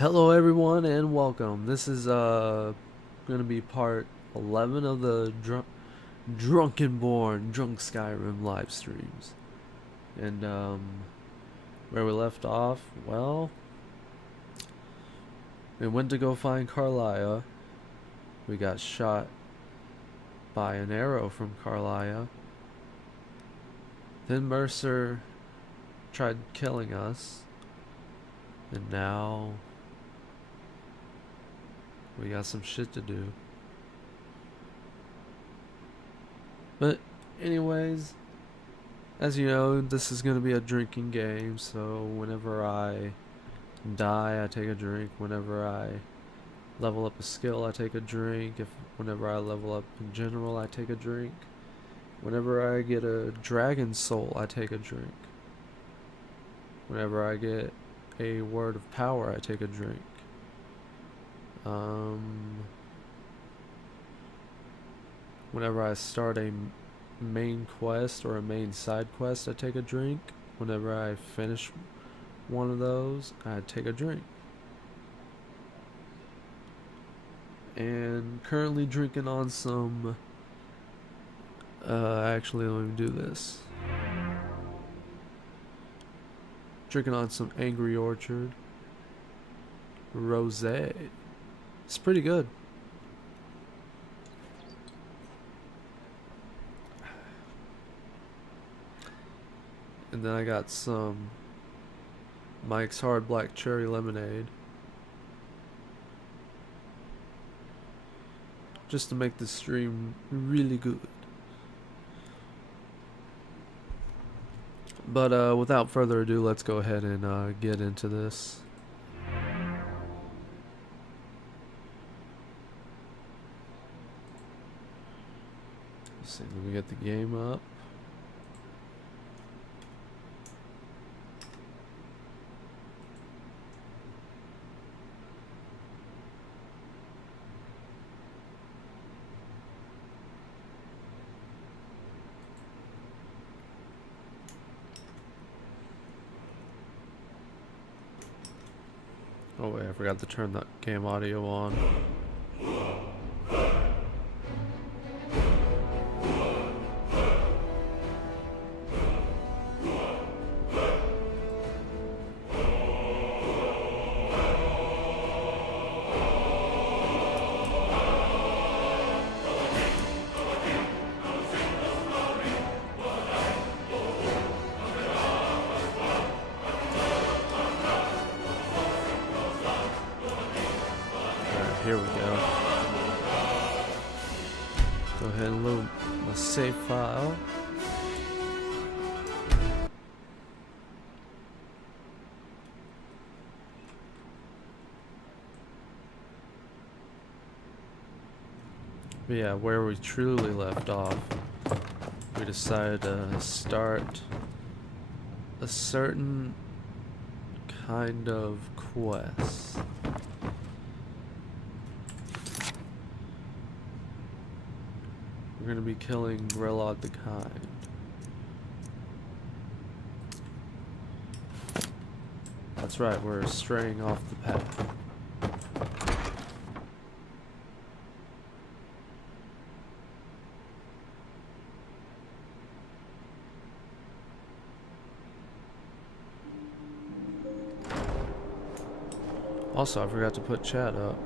Hello everyone and welcome. This is gonna be part 11 of the Drunkenborn Drunk Skyrim live streams. And where we left off, well, we went to go find Carlia. We got shot by an arrow from Carlia. Then Mercer tried killing us. And now we got some shit to do. But anyways, as you know, this is going to be a drinking game, so whenever I die, I take a drink. Whenever I level up a skill, I take a drink. Whenever I level up in general, I take a drink. Whenever I get a dragon soul, I take a drink. Whenever I get a word of power, I take a drink. Whenever I start a main quest or a main side quest, I take a drink. Whenever I finish one of those, I take a drink. And currently drinking on some actually let me do this. Drinking on some Angry Orchard Rosé. It's pretty good. And then I got some Mike's Hard Black Cherry Lemonade. Just to make the stream really good. But without further ado, let's go ahead and get into this. Let's see, let me get the game up. Oh wait, I forgot to turn that game audio on. Here we go. Go ahead and load my save file. But yeah, where we truly left off, we decided to start a certain kind of quest. We're gonna be killing Grelod the Kind. That's right, we're straying off the path. Also, I forgot to put chat up.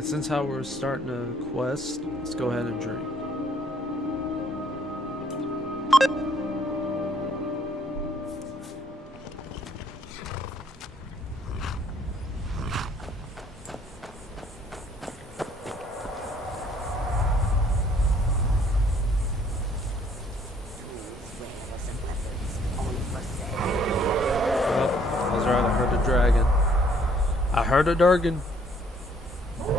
Since how we're starting a quest, let's go ahead and drink. I heard a Durgan. It's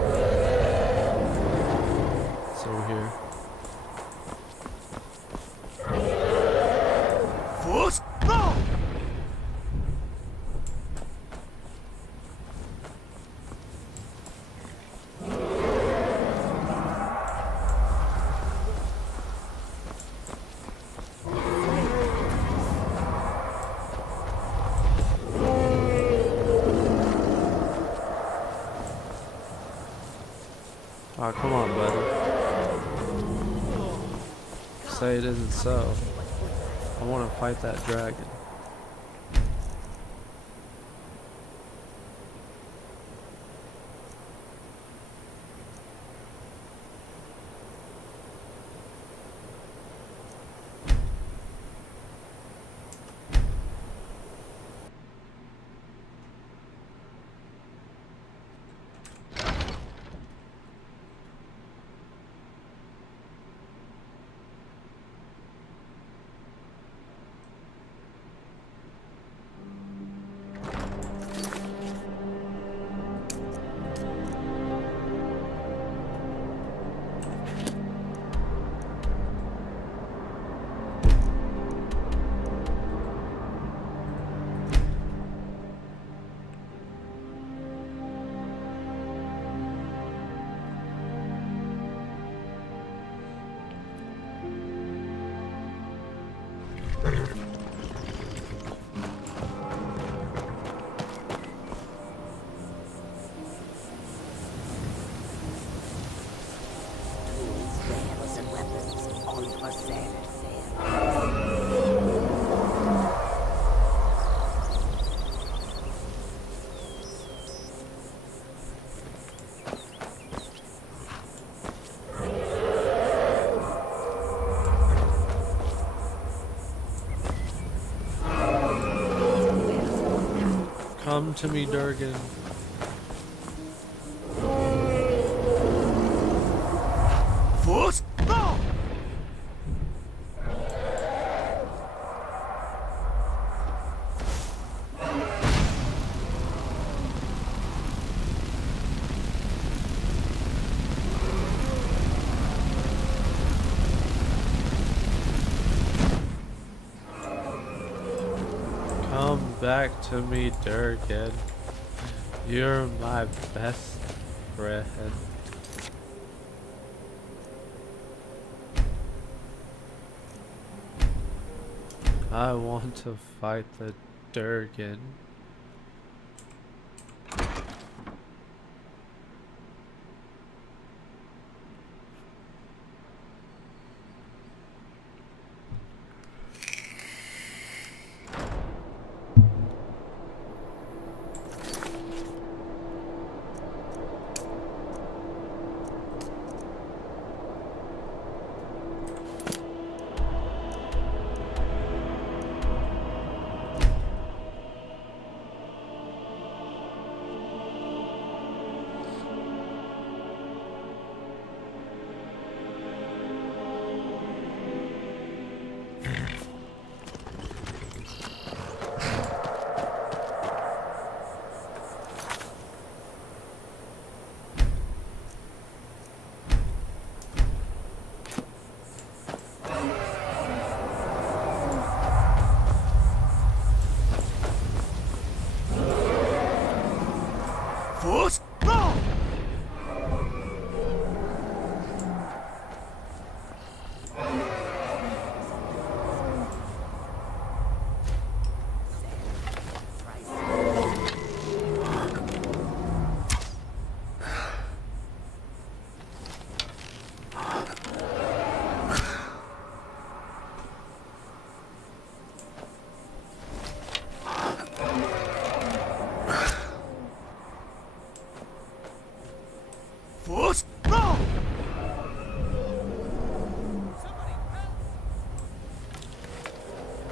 over here. Oh, come on, buddy. Say it isn't so. I want to fight that dragon. Come to me, Durgan. Come back to me, Durgan. You're my best friend. I want to fight the Durgan.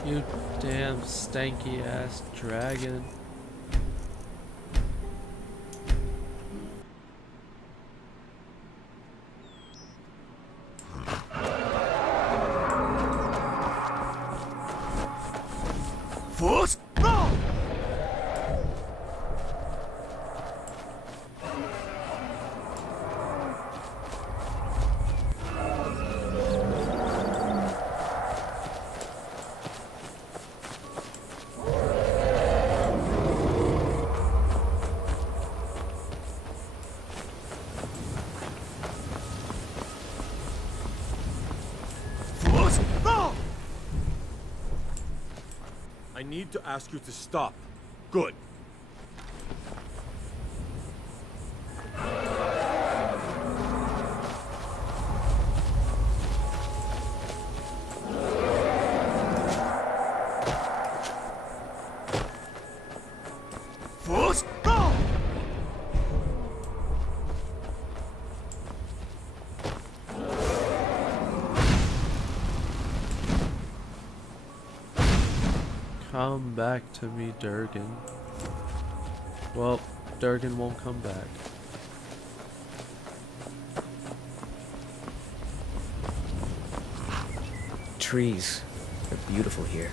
You damn stanky ass dragon. need to ask you to stop. Good. Fools, go! Come back to me, Durgan. Well, Durgan won't come back. Trees. They're beautiful here.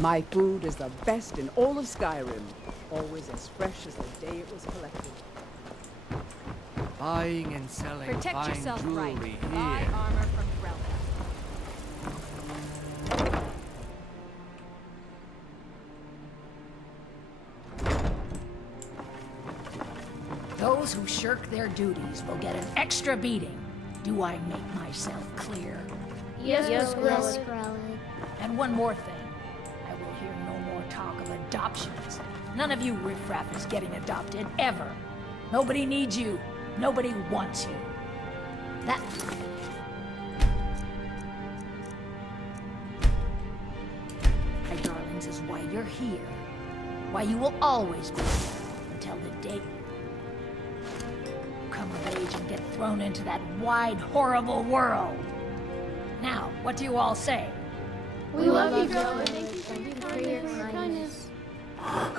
My food is the best in all of Skyrim. Always as fresh as the day it was collected. Buying and selling Protect fine yourself jewelry right. here. Buy armor from Grella. Those who shirk their duties will get an extra beating. Do I make myself clear? Yes, Grella. And one more thing. I will hear no more talk of adoptions. None of you riffraff is getting adopted, ever. Nobody needs you. Nobody wants you. That... My darlings, is why you're here. Why you will always be here. Until the day you come of age and get thrown into that wide, horrible world. Now, what do you all say? We love you, Grella. Thank you for your kindness.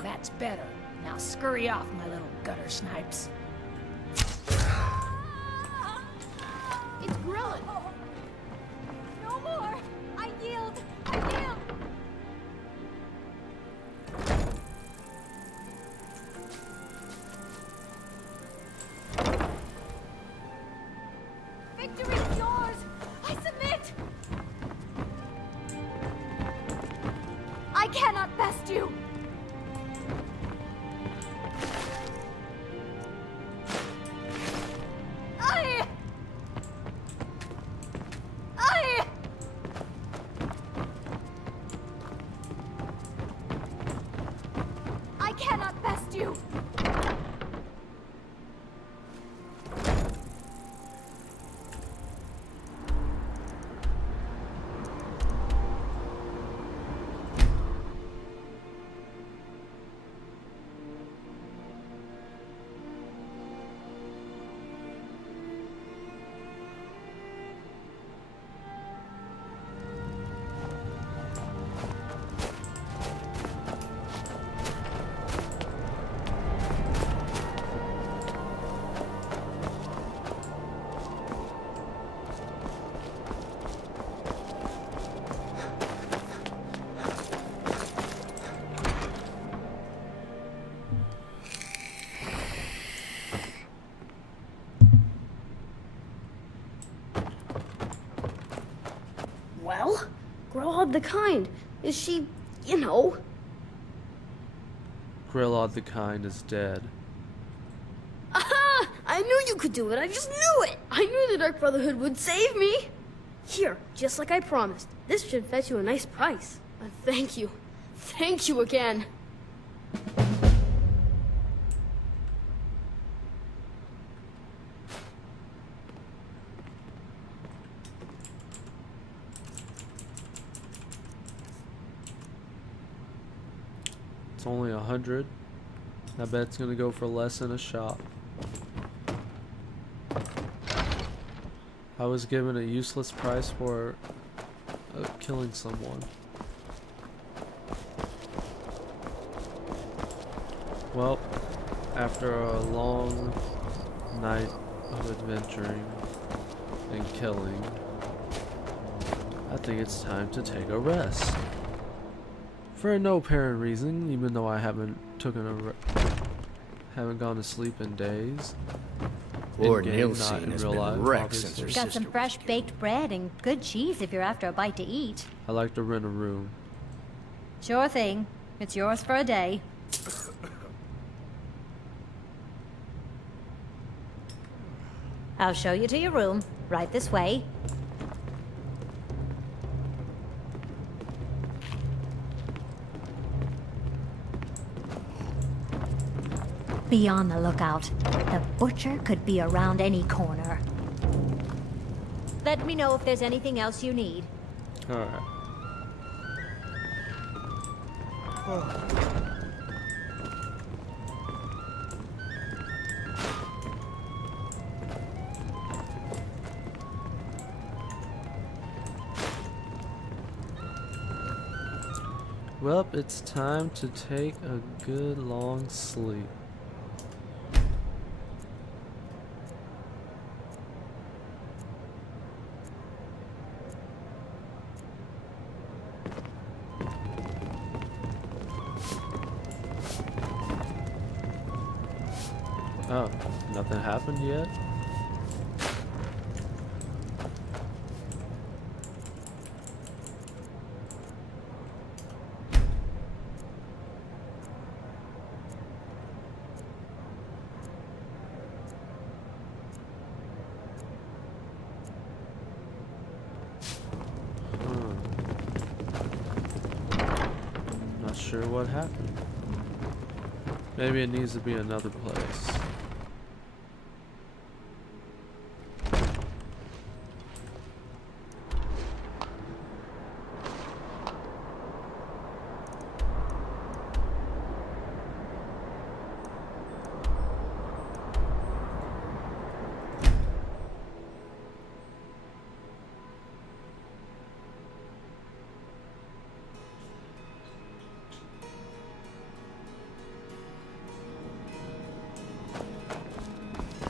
That's better. Now scurry off, my little gutter snipes. It's Grella. No more! I yield! I yield! Victory is yours! I submit! I cannot best you! I cannot best you! Well, Grella the Kind. Is she, you know? Grillod the Kind is dead. Aha! I knew you could do it. I just knew it. I knew the Dark Brotherhood would save me. Here, just like I promised. This should fetch you a nice price. Thank you. Thank you again. It's only 100. I bet it's gonna go for less in a shop. I was given a useless price for killing someone. Well, after a long night of adventuring and killing, I think it's time to take a rest. For no apparent reason, even though I haven't Haven't gone to sleep in days. Lord In-game, not Nilsine in has real been life, wrecked since her obviously. Got sister some was fresh killed. baked bread and good cheese if you're after a bite to eat. I like to rent a room. Sure thing. It's yours for a day. I'll show you to your room. Right this way. Be on the lookout. The butcher could be around any corner. Let me know if there's anything else you need. Alright. Well, it's time to take a good long sleep. Oh, nothing happened yet? Not sure what happened. Maybe it needs to be another place.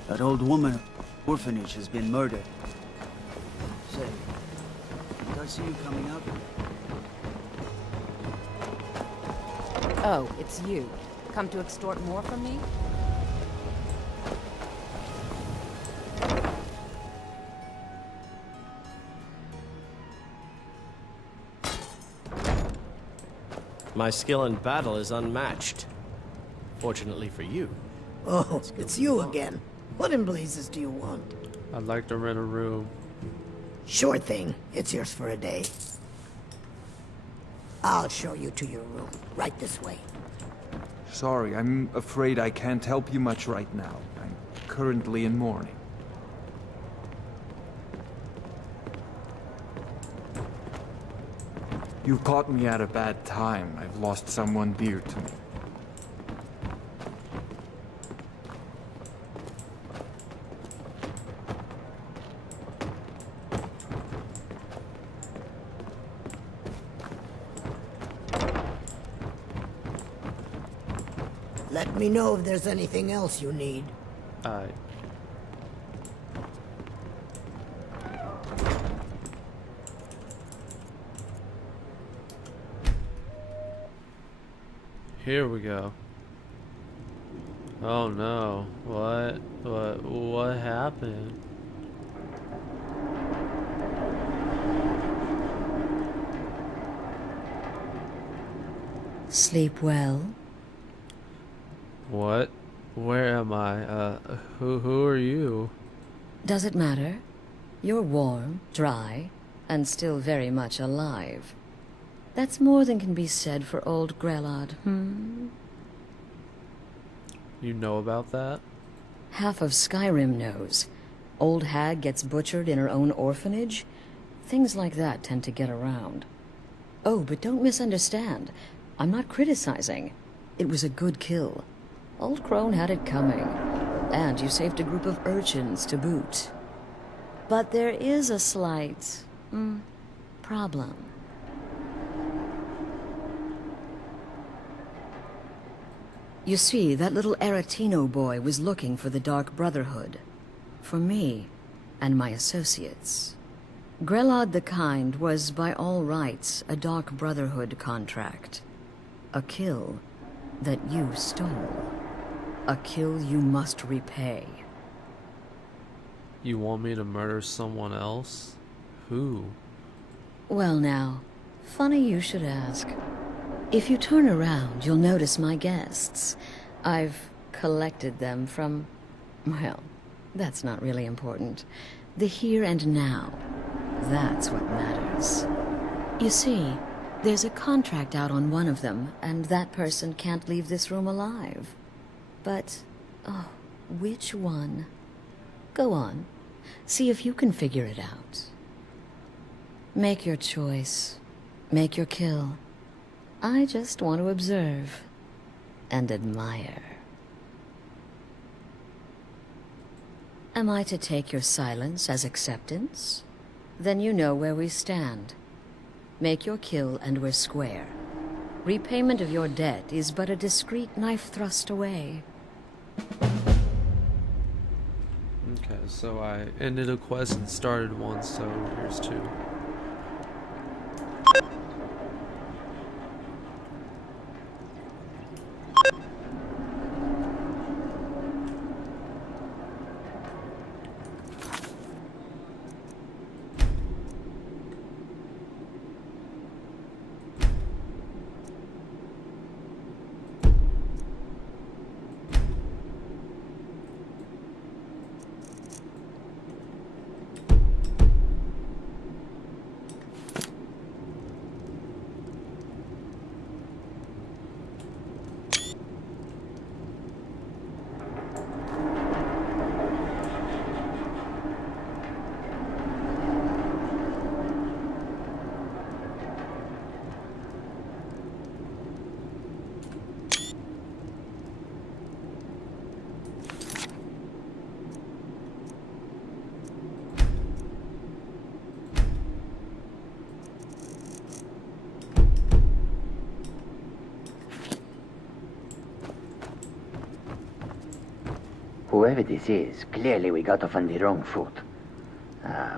That old woman orphanage has been murdered. Say, did I see you coming out? Oh, it's you. Come to extort more from me? My skill in battle is unmatched. Fortunately for you. Oh, it's you again. What in blazes do you want? I'd like to rent a room. Sure thing. It's yours for a day. I'll show you to your room. Right this way. Sorry, I'm afraid I can't help you much right now. I'm currently in mourning. You caught me at a bad time. I've lost someone dear to me. Let me know if there's anything else you need. Alright. Here we go. Oh no. What happened? Sleep well? What? Where am I? Who are you? Does it matter? You're warm, dry, and still very much alive. That's more than can be said for old Grelod, You know about that? Half of Skyrim knows. Old hag gets butchered in her own orphanage. Things like that tend to get around. Oh, but don't misunderstand. I'm not criticizing. It was a good kill. Old Crone had it coming. And you saved a group of urchins to boot. But there is a slight, problem. You see, that little Aretino boy was looking for the Dark Brotherhood. For me, and my associates. Grelod the Kind was, by all rights, a Dark Brotherhood contract. A kill that you stole. A kill you must repay. You want me to murder someone else? Who? Well now, funny you should ask. If you turn around, you'll notice my guests. I've collected them from... well, that's not really important. The here and now. That's what matters. You see, there's a contract out on one of them, and that person can't leave this room alive. But, oh, which one? Go on. See if you can figure it out. Make your choice. Make your kill. I just want to observe and admire. Am I to take your silence as acceptance? Then you know where we stand. Make your kill and we're square. Repayment of your debt is but a discreet knife thrust away. Okay, so I ended a quest and started one, so here's two. Whoever this is, clearly we got off on the wrong foot.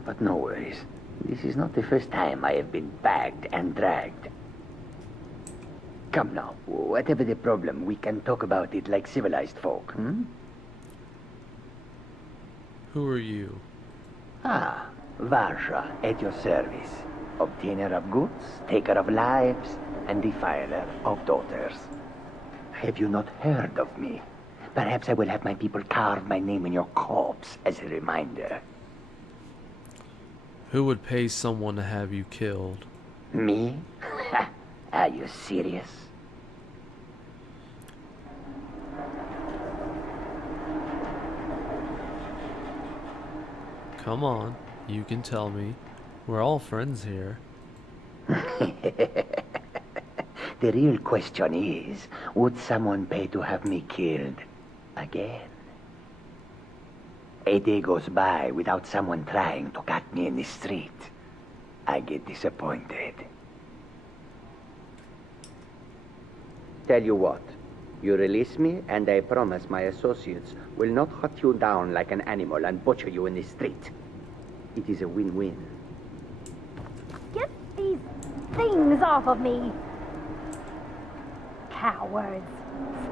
But no worries. This is not the first time I have been bagged and dragged. Come now, whatever the problem, we can talk about it like civilized folk, hmm? Who are you? Varja, at your service. Obtainer of goods, taker of lives, and defiler of daughters. Have you not heard of me? Perhaps I will have my people carve my name in your corpse as a reminder. Who would pay someone to have you killed? Me? Are you serious? Come on, you can tell me. We're all friends here. The real question is, would someone pay to have me killed again? A day goes by without someone trying to cut me in the street. I get disappointed. Tell you what, you release me and I promise my associates will not hunt you down like an animal and butcher you in the street. It is a win-win. Get these things off of me! Cowards!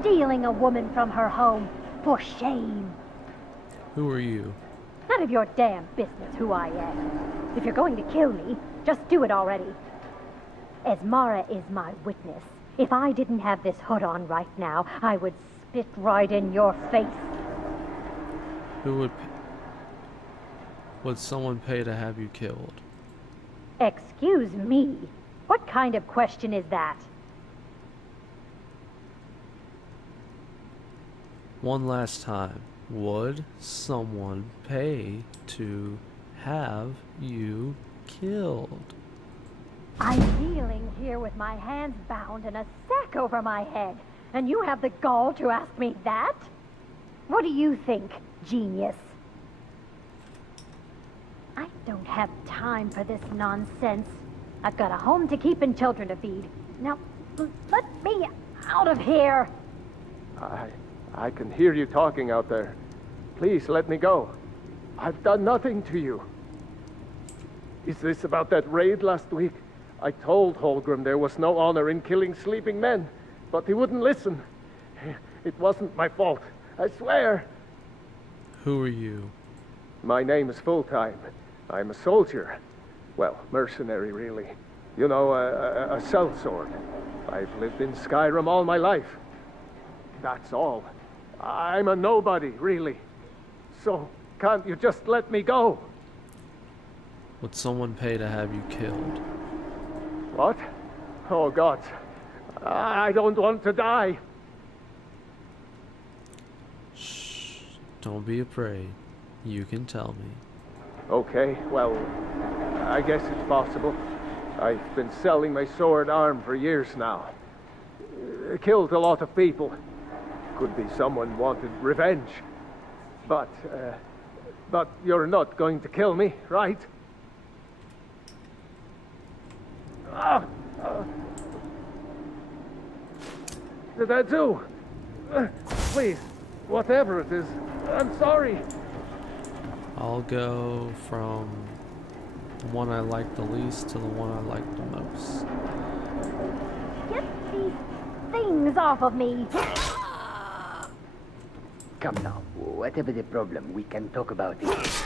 Stealing a woman from her home! For shame! Who are you? None of your damn business who I am. If you're going to kill me, just do it already. Esmara is my witness. If I didn't have this hood on right now, I would spit right in your face. Who would... Would someone pay to have you killed? Excuse me? What kind of question is that? One last time. Would someone pay to have you killed? I'm kneeling here with my hands bound and a sack over my head, and you have the gall to ask me that? What do you think, genius? I don't have time for this nonsense. I've got a home to keep and children to feed. Now, let me out of here! I can hear you talking out there. Please let me go. I've done nothing to you. Is this about that raid last week? I told Holgrim there was no honor in killing sleeping men, but he wouldn't listen. It wasn't my fault. I swear. Who are you? My name is Full-Time. I'm a soldier. Well, mercenary, really. You know, a sellsword. I've lived in Skyrim all my life. That's all. I'm a nobody, really. So, can't you just let me go? Would someone pay to have you killed? What? Oh, God. I don't want to die. Shh. Don't be afraid. You can tell me. Okay, well, I guess it's possible. I've been selling my sword arm for years now. Killed a lot of people. Could be someone wanted revenge. But you're not going to kill me, right? Did I do? Please, whatever it is, I'm sorry. I'll go from the one I like the least to the one I like the most. Get these things off of me! Come now, whatever the problem, we can talk about it.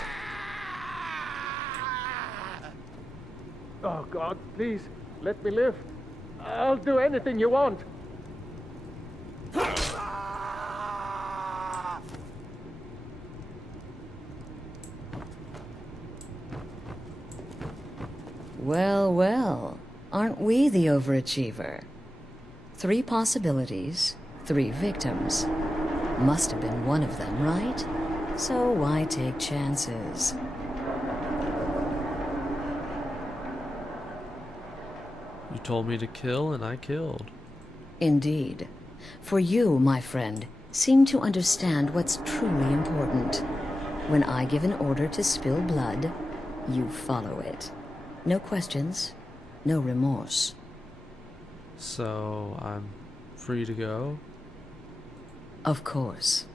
Oh, God, please, let me live. I'll do anything you want. Well, well, aren't we the overachiever? 3 possibilities, 3 victims. Must have been one of them, right? So why take chances? You told me to kill, and I killed. Indeed. For you, my friend, seem to understand what's truly important. When I give an order to spill blood, you follow it. No questions, no remorse. So, I'm free to go? Of course.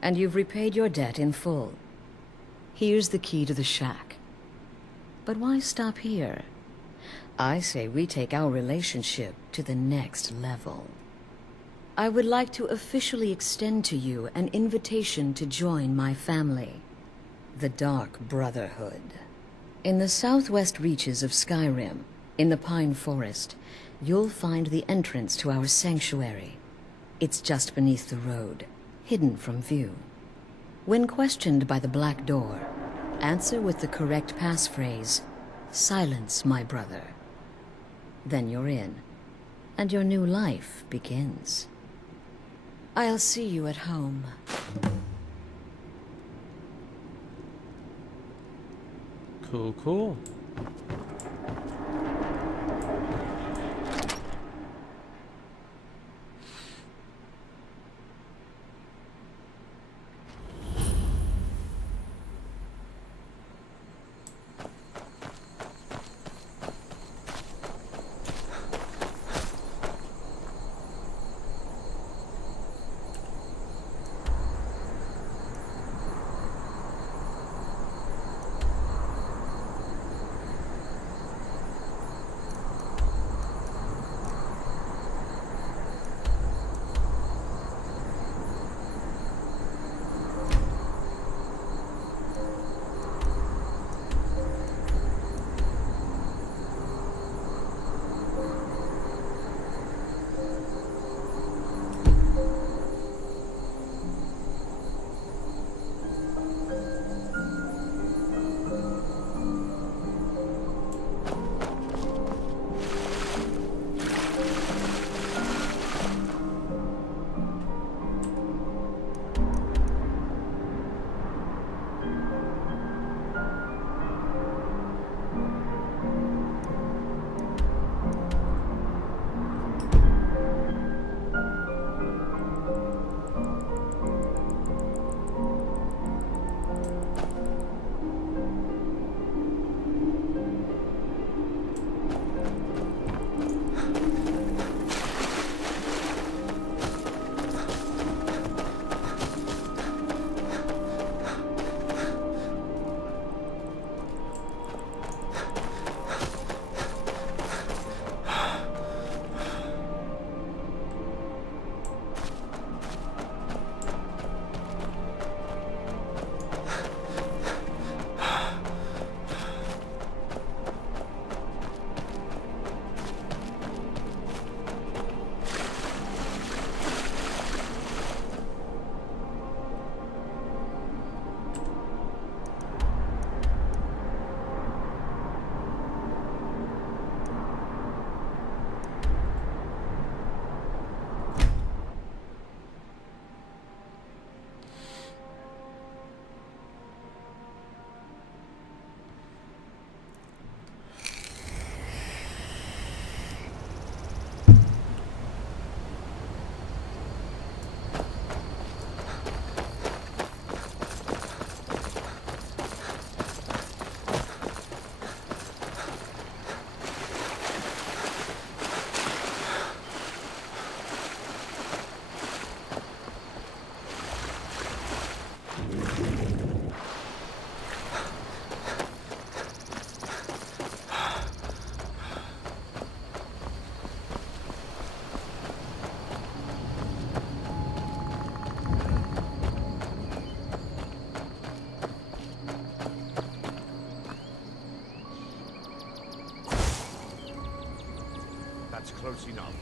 And you've repaid your debt in full. Here's the key to the shack. But why stop here? I say we take our relationship to the next level. I would like to officially extend to you an invitation to join my family, the Dark Brotherhood. In the southwest reaches of Skyrim, in the Pine Forest, you'll find the entrance to our sanctuary. It's just beneath the road, hidden from view. When questioned by the Black Door, answer with the correct passphrase, "Silence, my brother." Then you're in, and your new life begins. I'll see you at home. Cool, cool. close enough.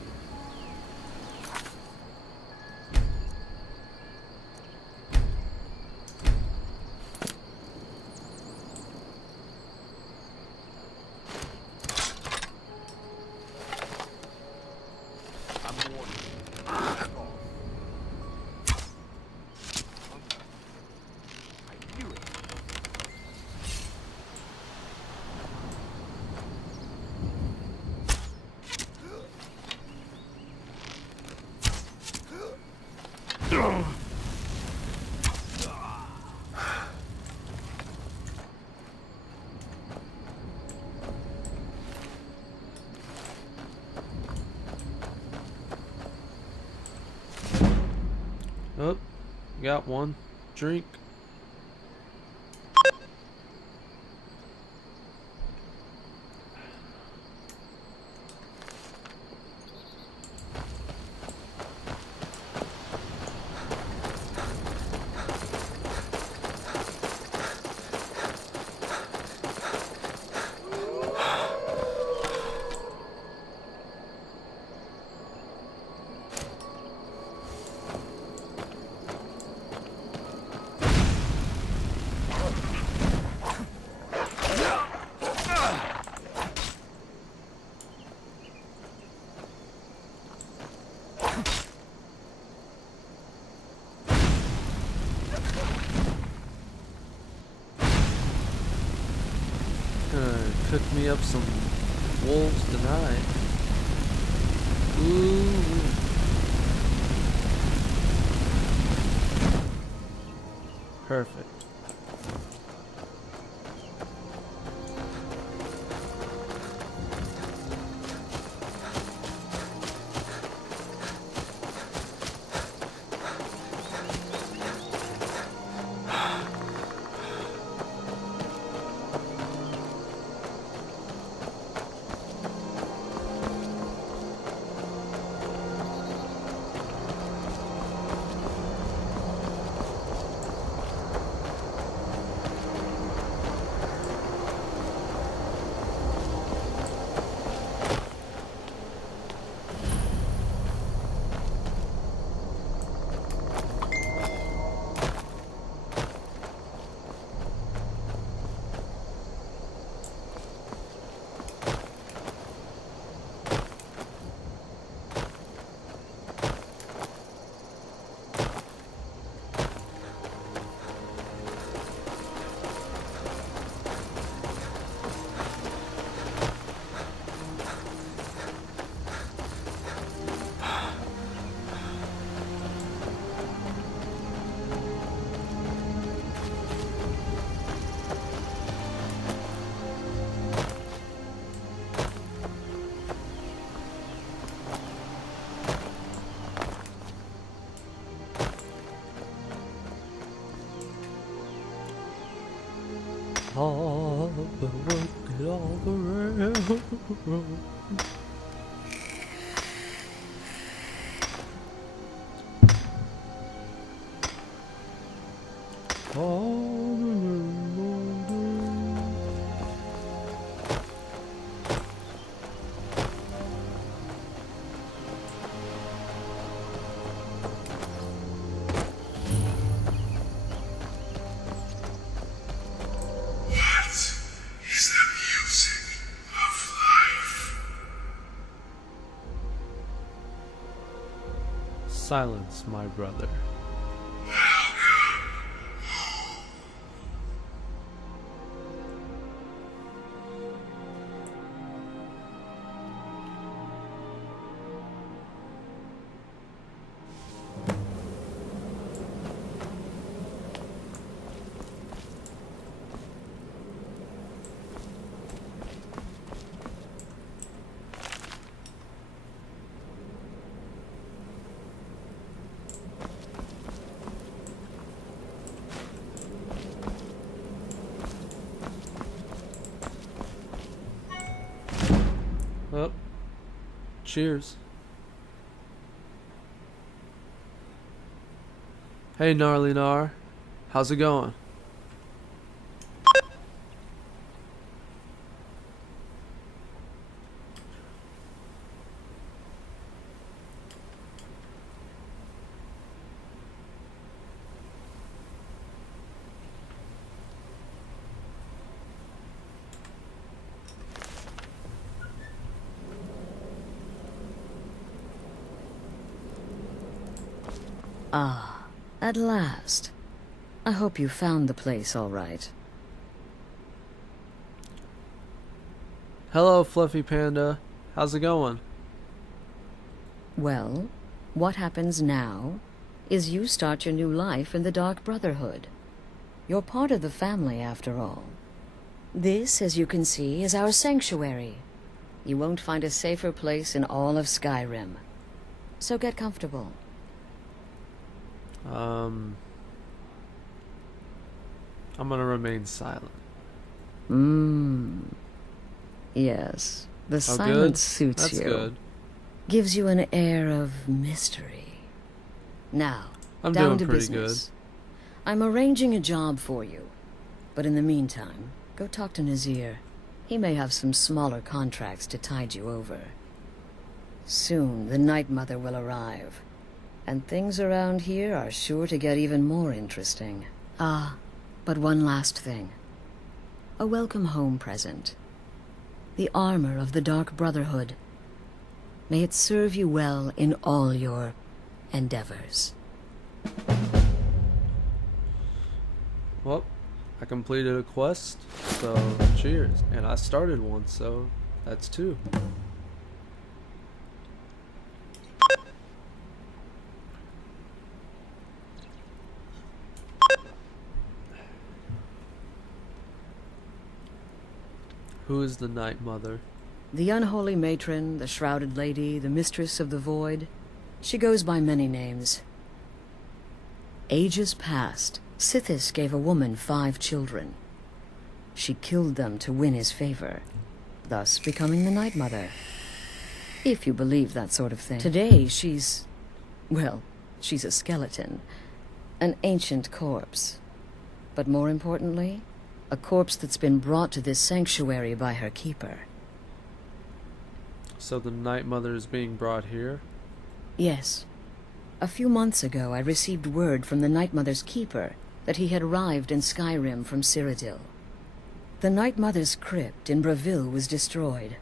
Oh, got one drink. Gonna cook me up some wolves tonight. Ooh. Perfect. All the work it all around. Silence, my brother. Oh, cheers. Hey, Gnarly Gnar. How's it going? Ah, at last. I hope you found the place all right. Hello, Fluffy Panda. How's it going? Well, what happens now is you start your new life in the Dark Brotherhood. You're part of the family, after all. This, as you can see, is our sanctuary. You won't find a safer place in all of Skyrim. So get comfortable. I'm gonna remain silent. Yes, the Oh, silence good? suits That's you. good. Gives you an air of mystery. Now, I'm down doing to pretty business. I'm arranging a job for you. But in the meantime, go talk to Nazir. He may have some smaller contracts to tide you over. Soon, the Night Mother will arrive. And things around here are sure to get even more interesting. Ah, but one last thing. A welcome home present. The armor of the Dark Brotherhood. May it serve you well in all your endeavors. Well, I completed a quest, so cheers. And I started one, so that's 2. Who is the Night Mother? The unholy matron, the shrouded lady, the mistress of the void. She goes by many names. Ages past, Sithis gave a woman 5 children. She killed them to win his favor, thus becoming the Night Mother. If you believe that sort of thing. Today, she's a skeleton. An ancient corpse. But more importantly, a corpse that's been brought to this sanctuary by her keeper. So the Night Mother is being brought here? Yes. A few months ago, I received word from the Night Mother's keeper that he had arrived in Skyrim from Cyrodiil. The Night Mother's crypt in Bravil was destroyed,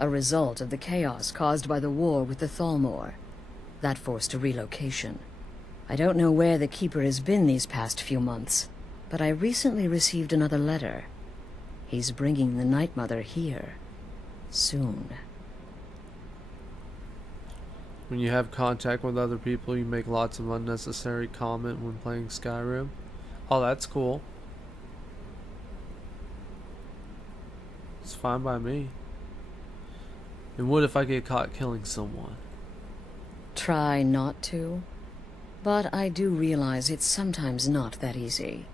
a result of the chaos caused by the war with the Thalmor. That forced a relocation. I don't know where the keeper has been these past few months, but I recently received another letter. He's bringing the Night Mother here. Soon. When you have contact with other people, you make lots of unnecessary comment when playing Skyrim. Oh, that's cool. It's fine by me. And what if I get caught killing someone? Try not to. But I do realize it's sometimes not that easy.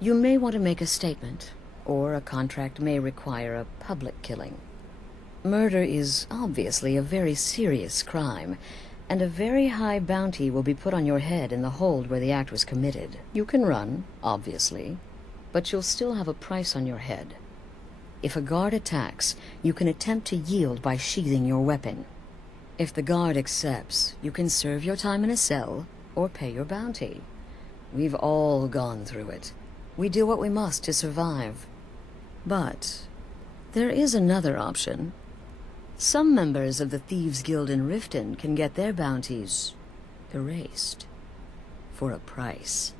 You may want to make a statement, or a contract may require a public killing. Murder is obviously a very serious crime, and a very high bounty will be put on your head in the hold where the act was committed. You can run, obviously, but you'll still have a price on your head. If a guard attacks, you can attempt to yield by sheathing your weapon. If the guard accepts, you can serve your time in a cell, or pay your bounty. We've all gone through it. We do what we must to survive. But there is another option. Some members of the Thieves' Guild in Riften can get their bounties erased for a price.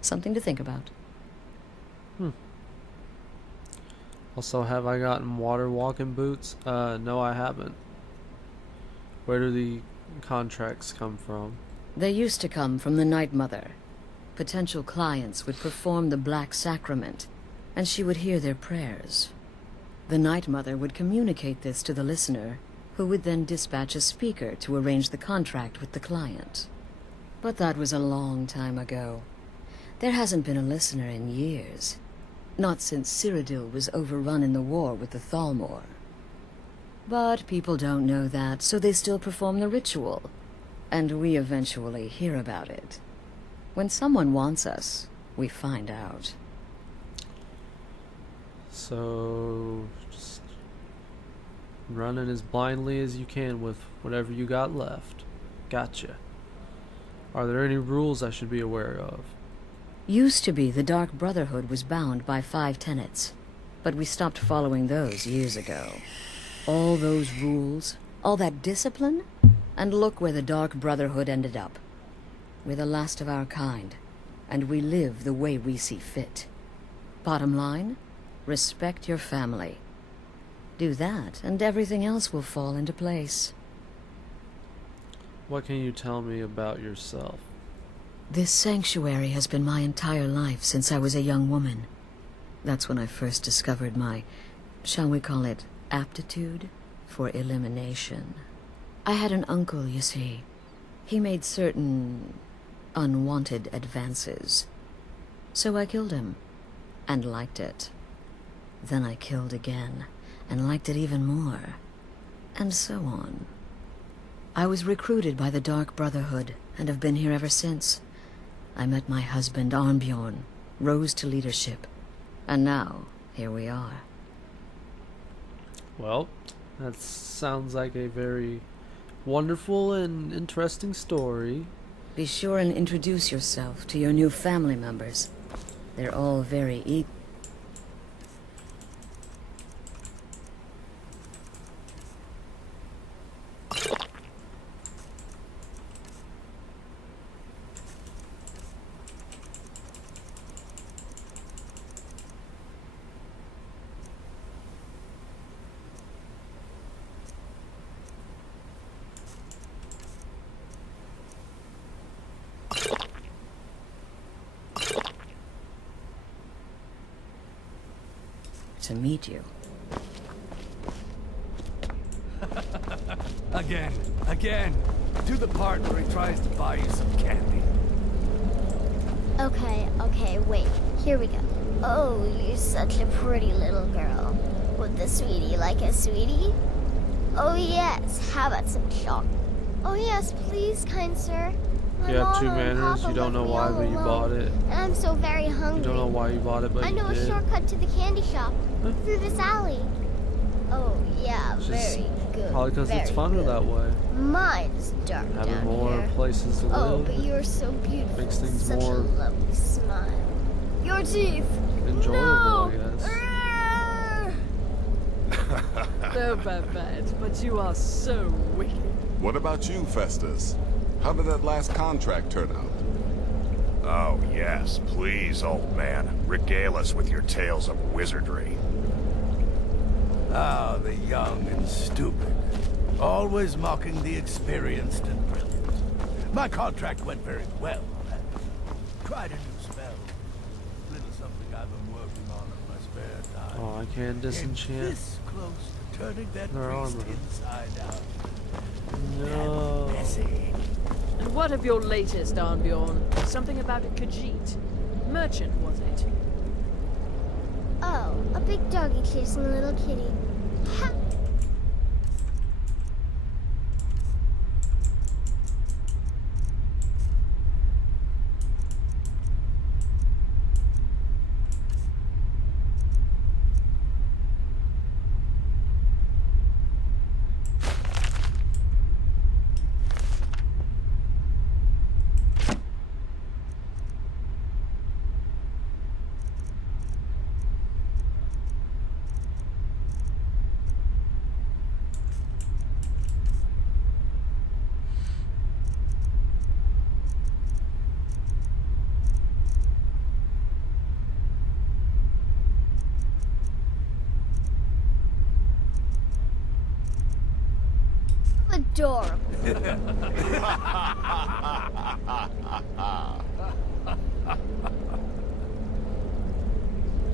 Something to think about. Also, have I gotten water walking boots? No, I haven't. Where do the contracts come from? They used to come from the Night Mother. Potential clients would perform the Black Sacrament, and she would hear their prayers. The Night Mother would communicate this to the listener, who would then dispatch a speaker to arrange the contract with the client. But that was a long time ago. There hasn't been a listener in years. Not since Cyrodiil was overrun in the war with the Thalmor. But people don't know that, so they still perform the ritual. And we eventually hear about it. When someone wants us, we find out. So, just running as blindly as you can with whatever you got left. Gotcha. Are there any rules I should be aware of? Used to be the Dark Brotherhood was bound by 5 tenets, but we stopped following those years ago. All those rules, all that discipline, and look where the Dark Brotherhood ended up. We're the last of our kind, and we live the way we see fit. Bottom line, respect your family. Do that, and everything else will fall into place. What can you tell me about yourself? This sanctuary has been my entire life since I was a young woman. That's when I first discovered my, shall we call it, aptitude for elimination. I had an uncle, you see. He made certain unwanted advances. So I killed him, and liked it. Then I killed again, and liked it even more. And so on. I was recruited by the Dark Brotherhood, and have been here ever since. I met my husband, Arnbjorn, rose to leadership, and now, here we are. Well, that sounds like a very wonderful and interesting story. Be sure and introduce yourself to your new family members. They're all very eager. To meet you. Again. To the part where he tries to buy you some candy. Okay, wait. Here we go. Oh, you're such a pretty little girl. Would the sweetie like a sweetie? Oh yes, how about some chocolate? Oh yes, please, kind sir. My You have mama two and manners, Papa you don't know left me why, all but you alone, bought it. And I'm so very hungry. You don't know why you bought it, but I know you did. a shortcut to the candy shop. Through this alley. Oh yeah, It's just very good. probably because it's very funner good. that way. Mine's dark Having down more here. places to Oh, live but you're so beautiful. makes things Such more a lovely smile. Your teeth. enjoyable, I guess. Oh, Babette, but you are so wicked. What about you, Festus? How did that last contract turn out? Oh, yes, please, old man. Regale us with your tales of wizardry. Ah, the young and stupid. Always mocking the experienced and brilliant. My contract went very well. Tried a new spell. Little something I've been working on in my spare time. Oh, I can't disenchant This close to turning that their priest armor. inside out. No. Messy. And what of your latest, Arnbjorn? Something about a Khajiit. Merchant, was it? Oh, a big doggy chasing a little kitty. Ha! Adorable.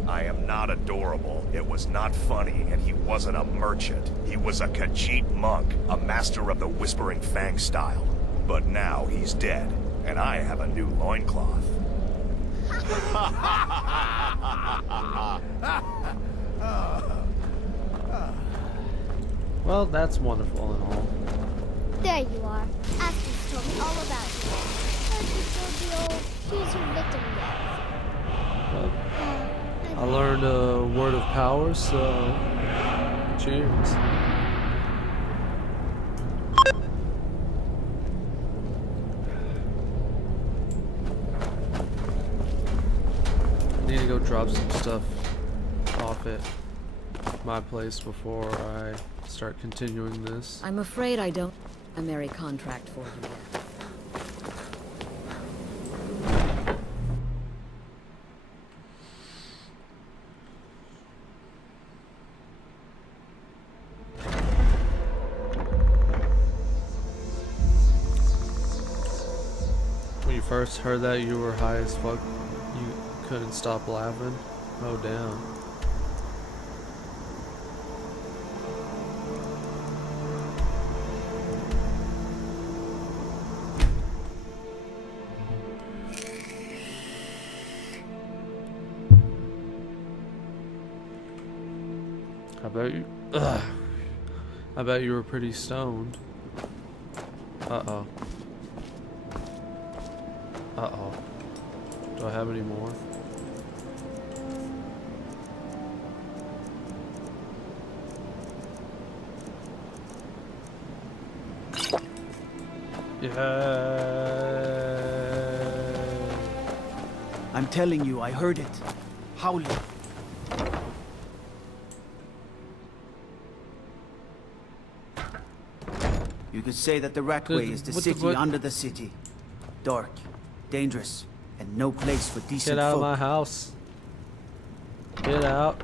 I am not adorable. It was not funny, and he wasn't a merchant. He was a Khajiit monk, a master of the Whispering Fang style. But now he's dead, and I have a new loincloth. Well, that's wonderful and all. There you are. Ashley's told me all about you. Heard you told the old choose your victim yet. But I learned a word of power, so cheers. I need to go drop some stuff off at my place before I start continuing this. I'm afraid I don't have a merry contract for you yet. first heard that, you were high as fuck. You couldn't stop laughing. Oh, damn. I bet you were pretty stoned. Uh-oh. Uh-oh. Do I have any more? Yeah. I'm telling you, I heard it. Howling. You could say that the Ratway is the city under the city. Dark, dangerous, and no place for decent Get out folk. of my house. Get out.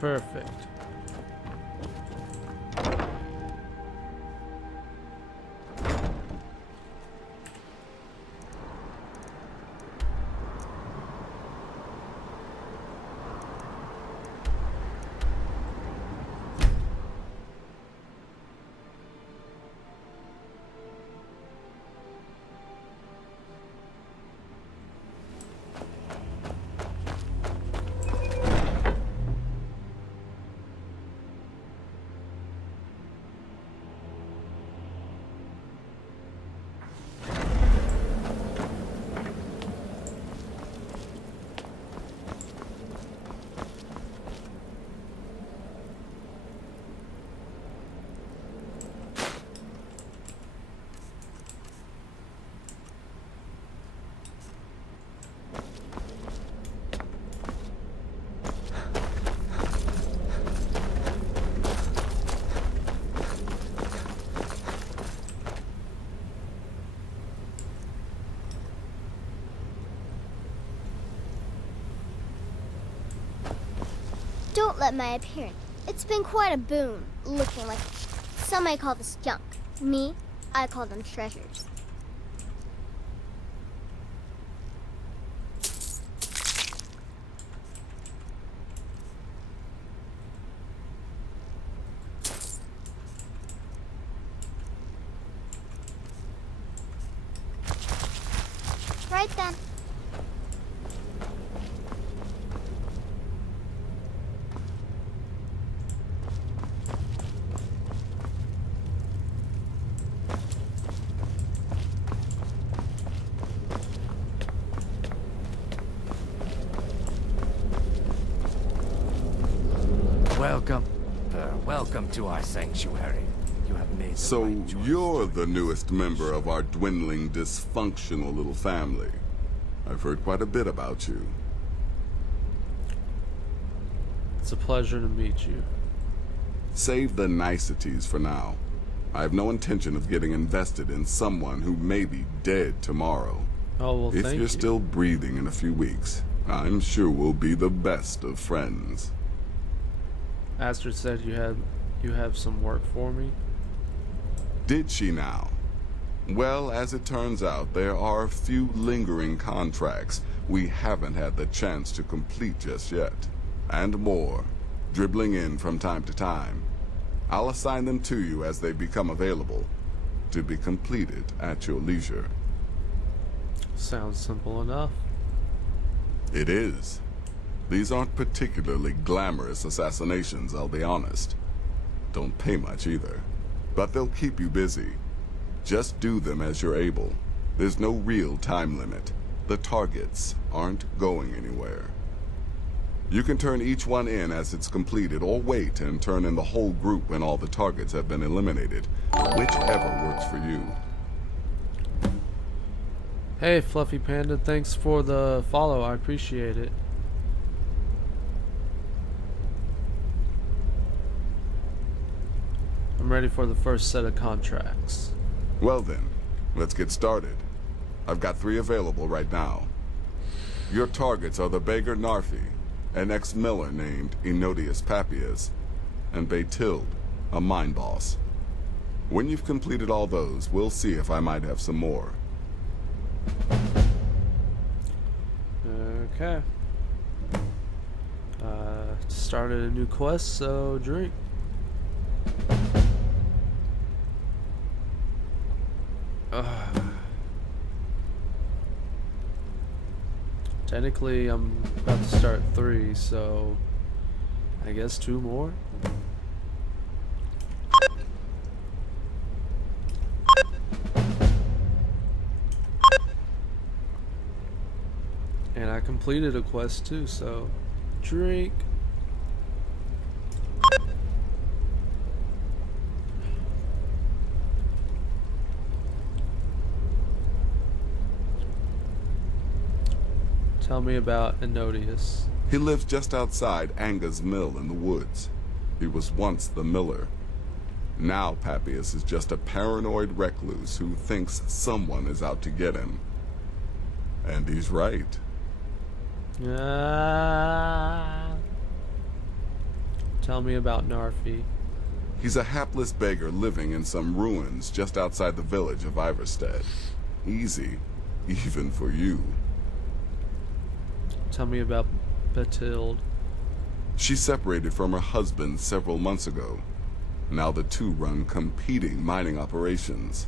Perfect. Don't let my appearance. It's been quite a boon, looking like... Some may call this junk. Me, I call them treasures. Right then. Welcome to our sanctuary. You have made the So right choice. you're the newest member of our dwindling, dysfunctional little family. I've heard quite a bit about you. It's a pleasure to meet you. Save the niceties for now. I have no intention of getting invested in someone who may be dead tomorrow. Oh, well, if thank you're you. still breathing in a few weeks, I'm sure we'll be the best of friends. Astrid said you have some work for me. Did she now? Well, as it turns out, there are a few lingering contracts we haven't had the chance to complete just yet. And more, dribbling in from time to time. I'll assign them to you as they become available, to be completed at your leisure. Sounds simple enough. It is. These aren't particularly glamorous assassinations, I'll be honest. Don't pay much either. But they'll keep you busy. Just do them as you're able. There's no real time limit. The targets aren't going anywhere. You can turn each one in as it's completed, or wait and turn in the whole group when all the targets have been eliminated. Whichever works for you. Hey, Fluffy Panda, thanks for the follow. I appreciate it. I'm ready for the first set of contracts. Well then, let's get started. I've got 3 available right now. Your targets are the beggar Narfi, an ex-miller named Enodius Papias, and Baytild, a mine boss. When you've completed all those, we'll see if I might have some more. Okay. Started a new quest, so drink. Technically, I'm about to start 3, so I guess 2 more. And I completed a quest too, so drink. Tell me about Enodius. He lives just outside Anga's mill in the woods. He was once the miller. Now Papias is just a paranoid recluse who thinks someone is out to get him. And he's right. Tell me about Narfi. He's a hapless beggar living in some ruins just outside the village of Iverstead. Easy, even for you. Tell me about Baytild. She separated from her husband several months ago. Now the two run competing mining operations.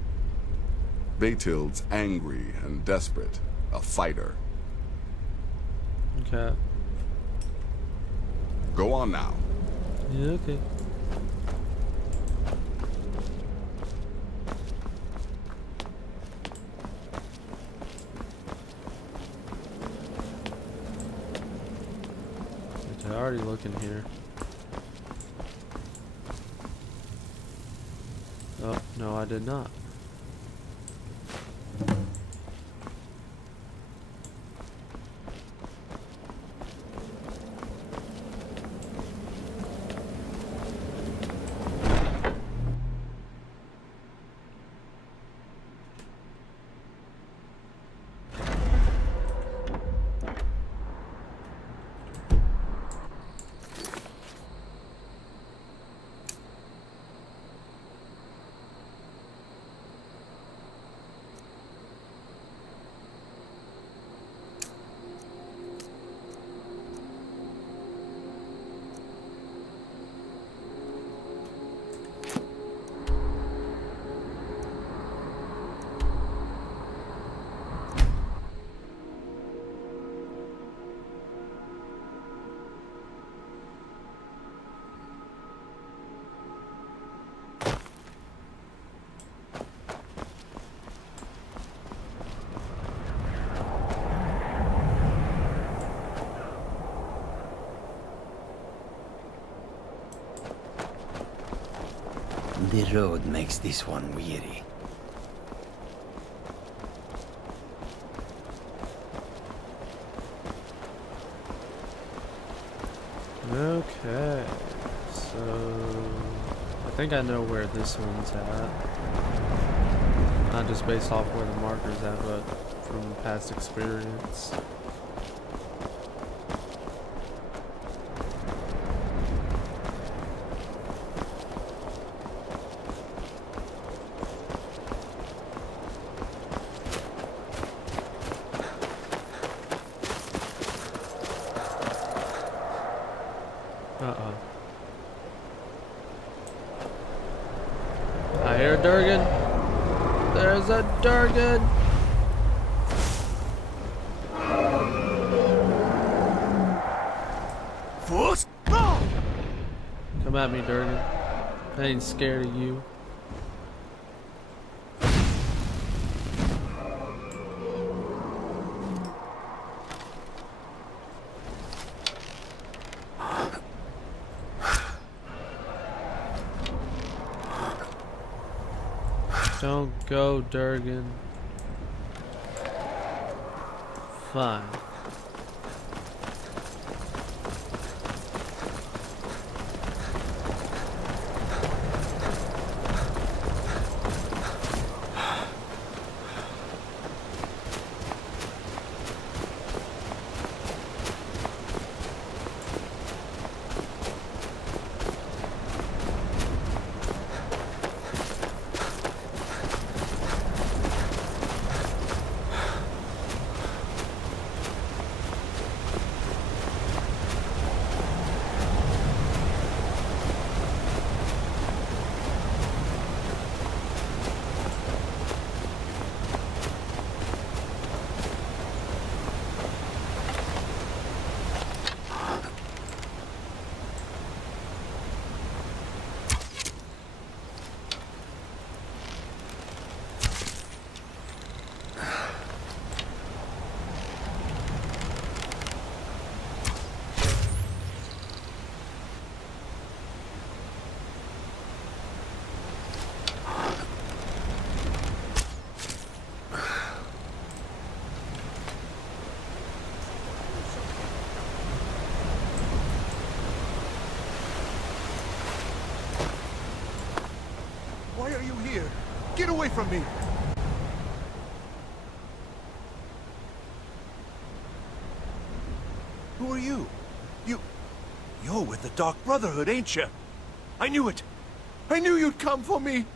Baytild's angry and desperate, a fighter. Okay. Go on now. Yeah, okay. They're already looking here. Oh, no, I did not. The road makes this one weary. Okay, so I think I know where this one's at. Not just based off where the marker's at, but from past experience. Uh-oh. I hear a Durgan. There's a Durgan. Force? Come at me, Durgan. I ain't scared of you. Don't go, Durgan. Fine. Why are you here? Get away from me! Who are you? You're with the Dark Brotherhood, ain't you? I knew it! I knew you'd come for me!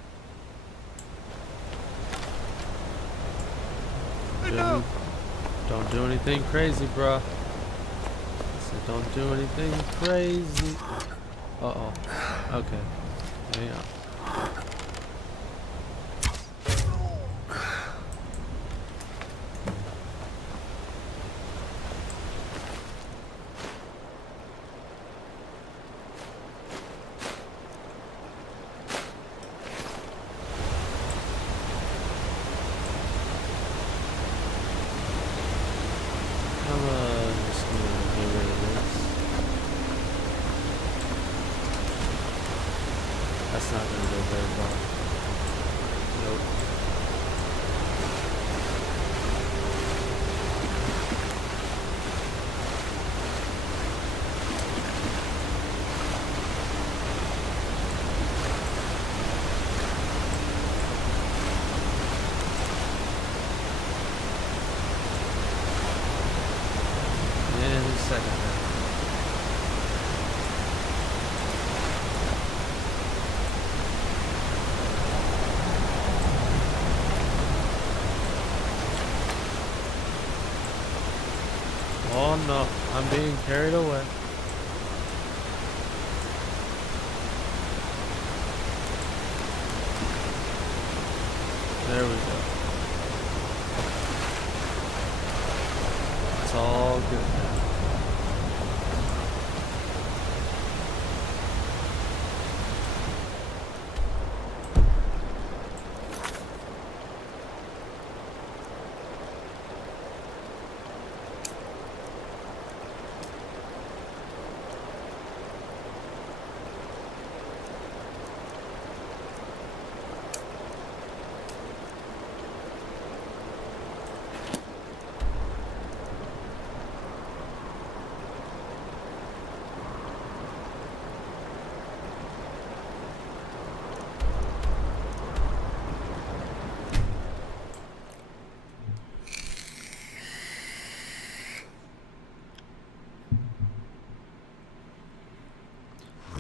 No! Don't do anything crazy, bruh. I said don't do anything crazy. Uh-oh. Okay. Hang on. Just gonna get rid of this. That's not gonna go very far. Nope. Second now. Oh no, I'm being carried away. There we go. It's all good now.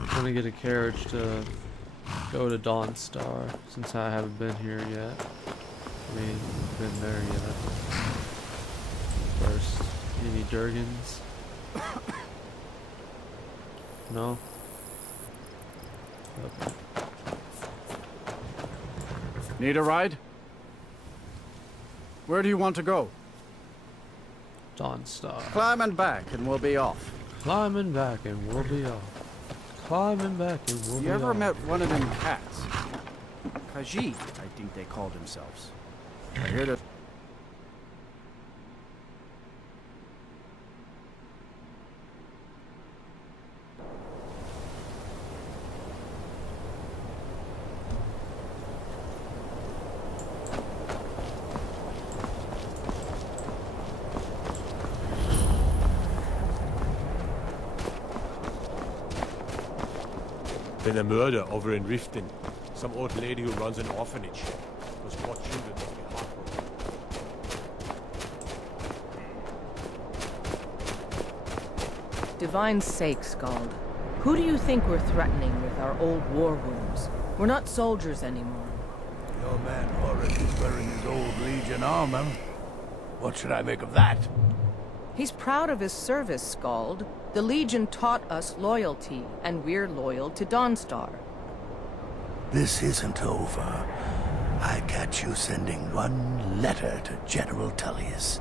I'm gonna get a carriage to go to Dawnstar since I haven't been here yet. I mean, been there yet. First, any Durgans? No? Okay. Need a ride? Where do you want to go? Dawnstar. Climb and back and we'll be off. Climbing back and we'll be off. Climbing back and we'll be You off. ever met one of them cats? Khajiit, I think they called themselves. I hear that. Been a murder over in Riften. Some old lady who runs an orphanage. Those poor children must be heartbroken. Divine sake, Skald. Who do you think we're threatening with our old war wounds? We're not soldiers anymore. Your man Horace is wearing his old Legion armor. What should I make of that? He's proud of his service, Skald. The Legion taught us loyalty, and we're loyal to Dawnstar. This isn't over. I catch you sending one letter to General Tullius.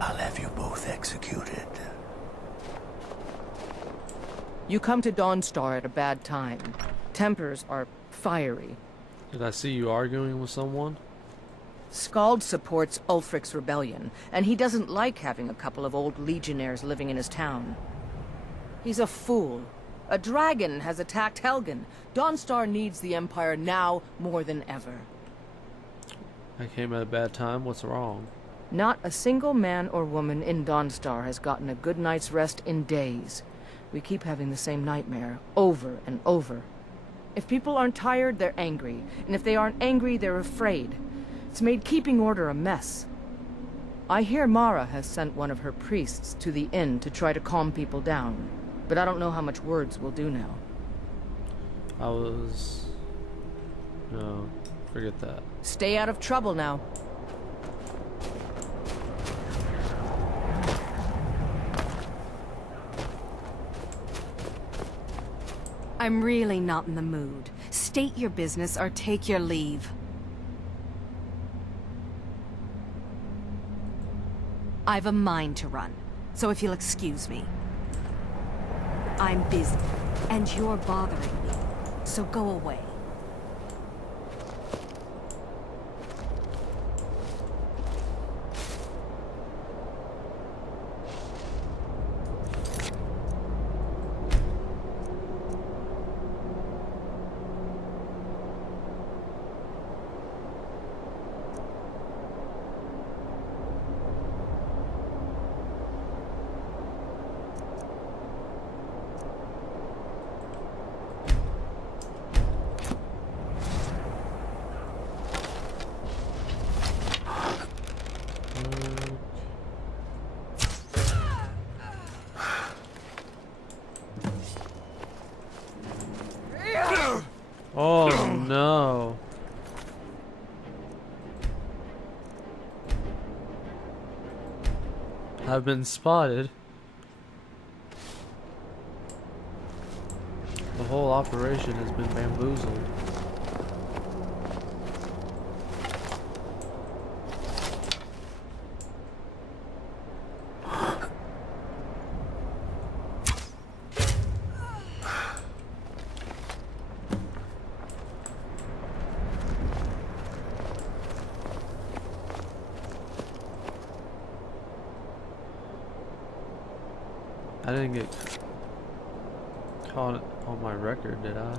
I'll have you both executed. You come to Dawnstar at a bad time. Tempers are fiery. Did I see you arguing with someone? Skald supports Ulfric's rebellion, and he doesn't like having a couple of old legionnaires living in his town. He's a fool. A dragon has attacked Helgen. Dawnstar needs the Empire now more than ever. I came at a bad time. What's wrong? Not a single man or woman in Dawnstar has gotten a good night's rest in days. We keep having the same nightmare, over and over. If people aren't tired, they're angry. And if they aren't angry, they're afraid. It's made keeping order a mess. I hear Mara has sent one of her priests to the inn to try to calm people down. But I don't know how much words will do now. No, forget that. Stay out of trouble now. I'm really not in the mood. State your business or take your leave. I've a mind to run, so if you'll excuse me. I'm busy, and you're bothering me, so go away. Oh no. I've been spotted. The whole operation has been bamboozled. I didn't get caught on my record, did I?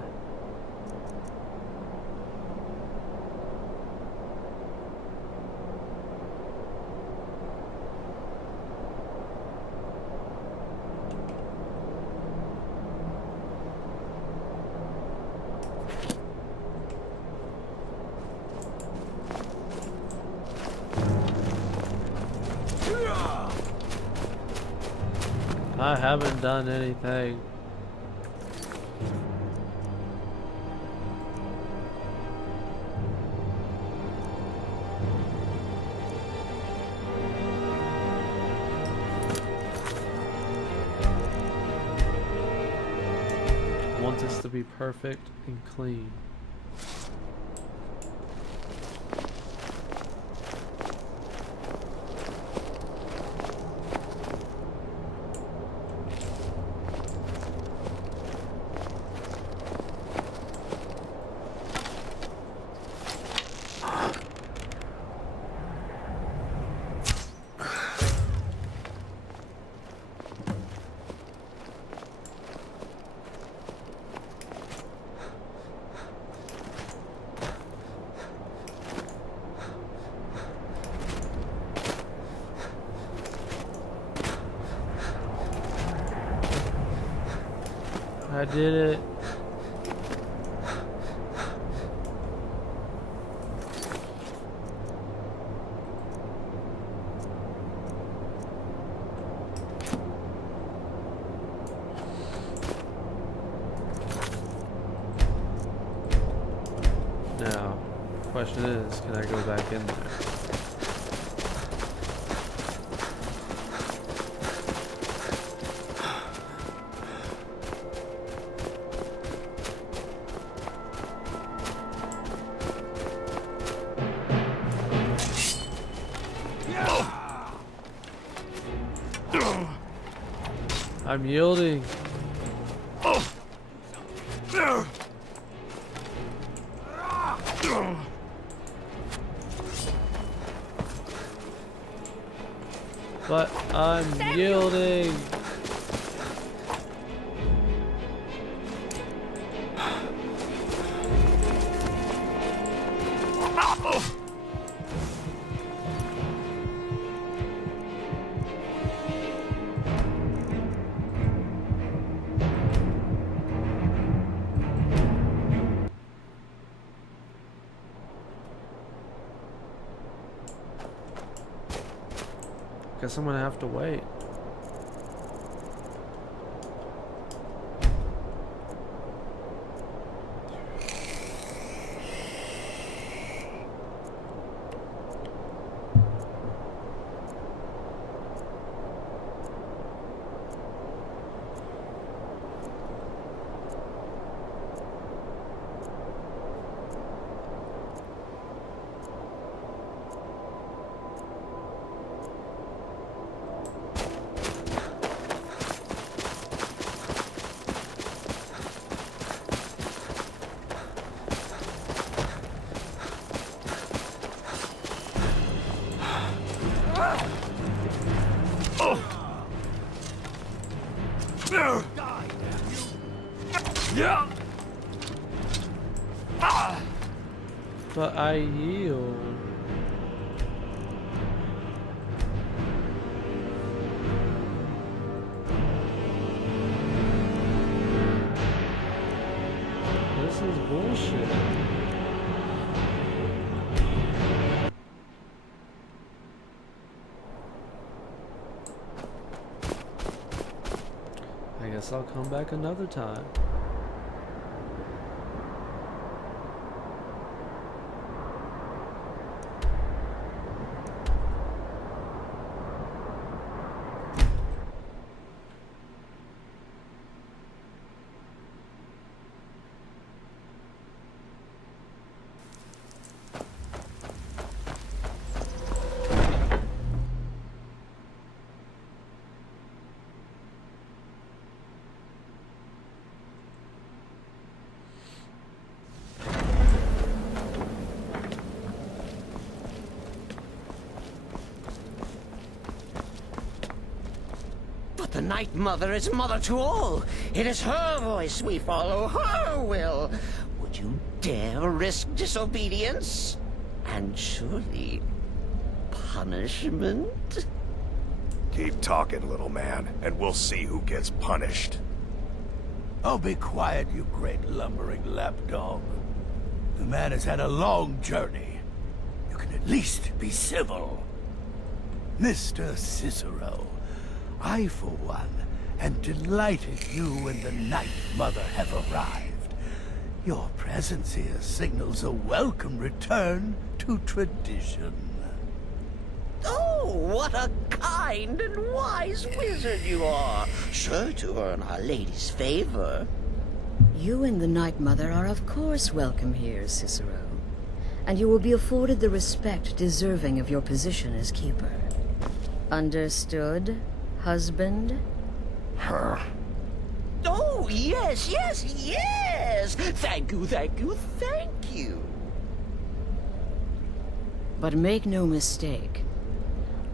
I haven't done anything. want this to be perfect and clean. I did it. Now, the question is, can I go back in there? I'm yielding. But I'm yielding. Guess I'm gonna have to wait. But I yield. This is bullshit. I guess I'll come back another time. The Night Mother is mother to all. It is her voice we follow, her will. Would you dare risk disobedience? And surely punishment? Keep talking, little man, and we'll see who gets punished. Oh, be quiet, you great lumbering lapdog. The man has had a long journey. You can at least be civil. Mr. Cicero, I, for one, am delighted you and the Night Mother have arrived. Your presence here signals a welcome return to tradition. Oh, what a kind and wise wizard you are. Sure to earn Our Lady's favor. You and the Night Mother are of course welcome here, Cicero. And you will be afforded the respect deserving of your position as keeper. Understood, husband? Her. Oh, yes, yes, yes! Thank you, thank you, thank you! But make no mistake,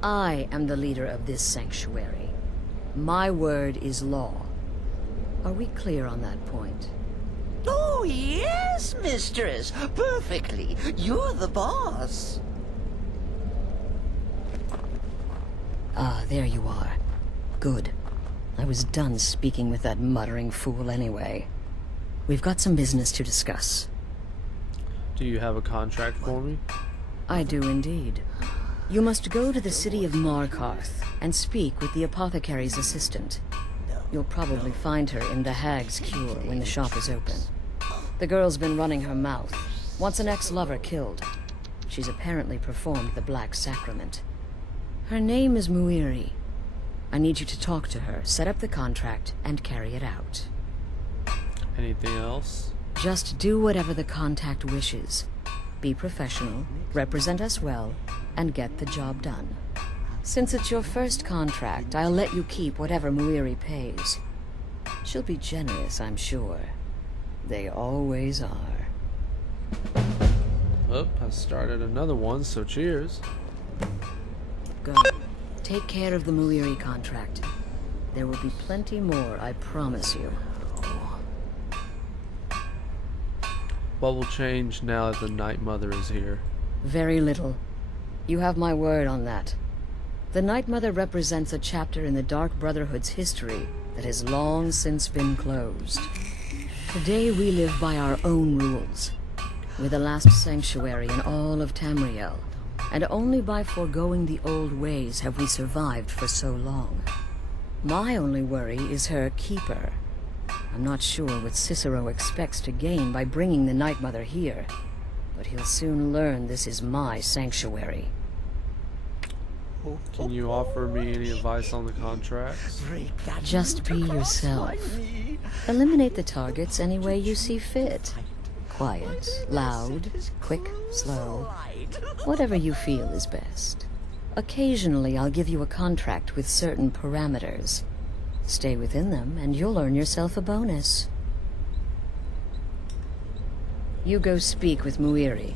I am the leader of this sanctuary. My word is law. Are we clear on that point? Oh, yes, mistress! Perfectly! You're the boss! Ah, there you are. Good. I was done speaking with that muttering fool anyway. We've got some business to discuss. Do you have a contract for me? I do indeed. You must go to the city of Markarth and speak with the apothecary's assistant. You'll probably find her in the Hag's Cure when the shop is open. The girl's been running her mouth. Wants an ex-lover killed. She's apparently performed the Black Sacrament. Her name is Muiri. I need you to talk to her, set up the contract, and carry it out. Anything else? Just do whatever the contact wishes. Be professional, represent us well, and get the job done. Since it's your first contract, I'll let you keep whatever Muiri pays. She'll be generous, I'm sure. They always are. Oh, I started another one, so cheers. Go. Take care of the Muiri contract. There will be plenty more, I promise you. What will change now that the Night Mother is here? Very little. You have my word on that. The Night Mother represents a chapter in the Dark Brotherhood's history that has long since been closed. Today we live by our own rules. We're the last sanctuary in all of Tamriel, and only by foregoing the old ways have we survived for so long. My only worry is her keeper. I'm not sure what Cicero expects to gain by bringing the Night Mother here, but he'll soon learn this is my sanctuary. Can you offer me any advice on the contracts? Just be yourself. Eliminate the targets any way you see fit. Quiet, loud, quick, slow. Whatever you feel is best. Occasionally I'll give you a contract with certain parameters. Stay within them and you'll earn yourself a bonus. You go speak with Muiri.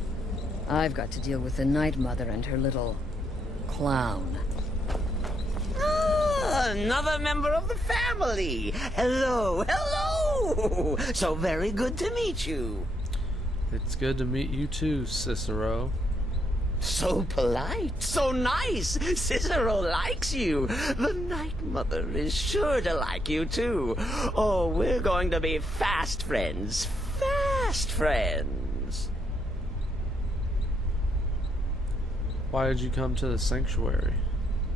I've got to deal with the Night Mother and her little clown. Ah, another member of the family! Hello, hello! So very good to meet you. It's good to meet you too, Cicero. So polite, so nice. Cicero likes you. The Night Mother is sure to like you too. Oh, we're going to be fast friends. Fast friends. Why did you come to the sanctuary?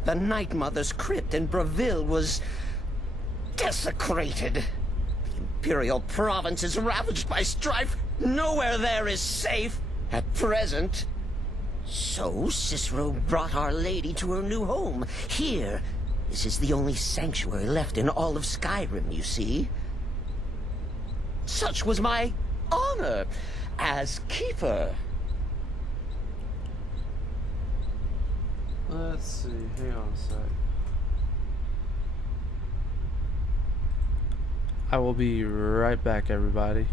The Night Mother's crypt in Breville was desecrated. The Imperial province is ravaged by strife. Nowhere there is safe at present. So Cicero brought Our Lady to her new home. Here, this is the only sanctuary left in all of Skyrim, you see. Such was my honor as keeper. Let's see, hang on a sec. I will be right back, everybody.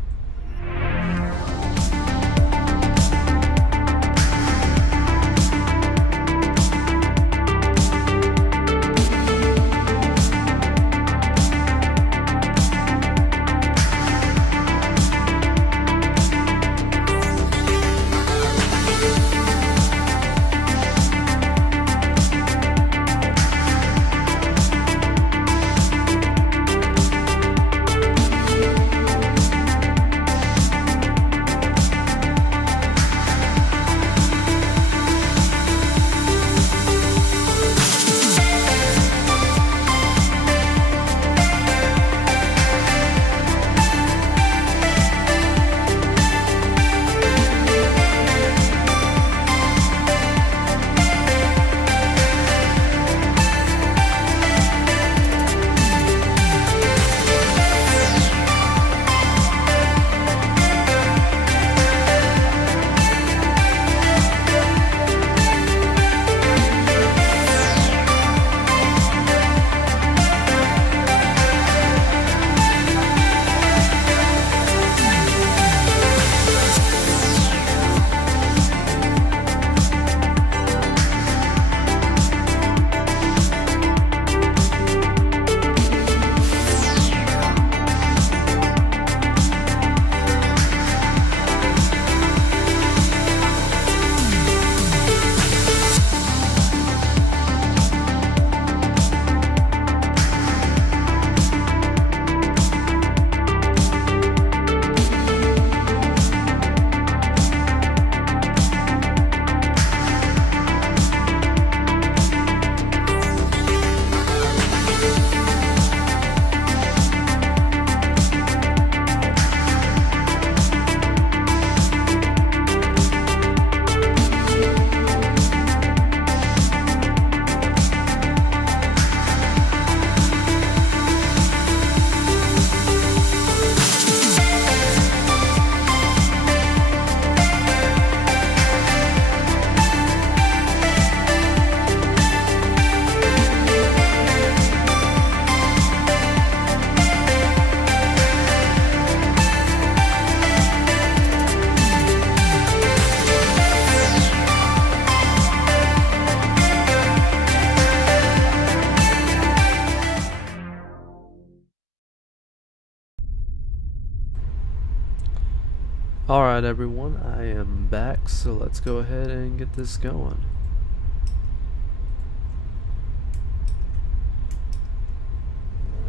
Alright everyone, I am back, so let's go ahead and get this going.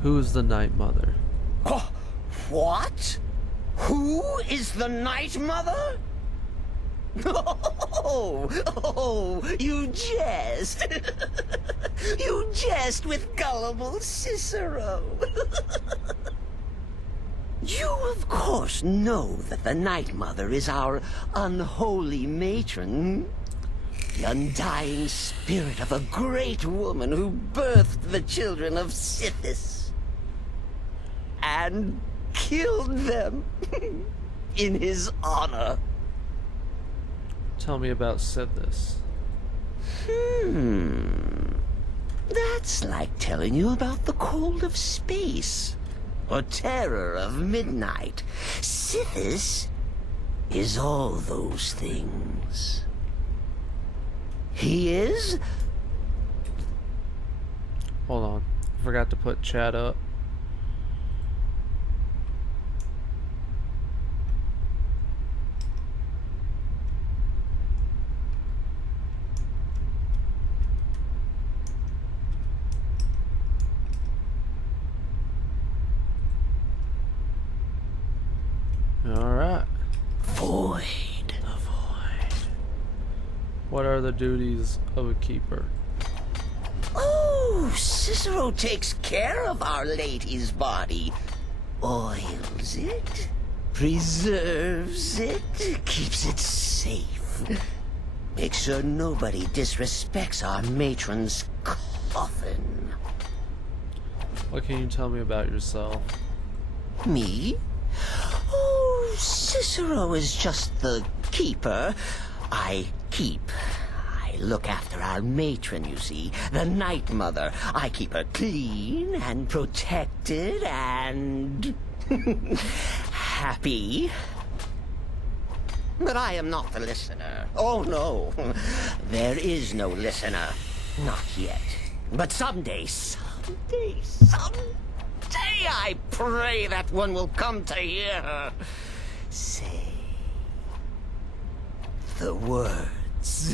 Who is the Night Mother? Oh, what? Who is the Night Mother? Oh, you jest. You jest with gullible Cicero. You, of course, know that the Night Mother is our unholy matron. The undying spirit of a great woman who birthed the children of Sithis. And killed them in his honor. Tell me about Sithis. That's like telling you about the cold of space, or terror of midnight. Sithis is all those things. He is... Hold on, I forgot to put chat up. Alright. Void. What are the duties of a keeper? Oh, Cicero takes care of Our Lady's body. Oils it, preserves it, keeps it safe. Makes sure nobody disrespects our matron's coffin. What can you tell me about yourself? Me? Oh, Cicero is just the keeper. I keep. I look after our matron, you see, the Night Mother. I keep her clean and protected and... happy. But I am not the listener. Oh, no. There is no listener. Not yet. But someday, I pray that one will come to hear her say the words.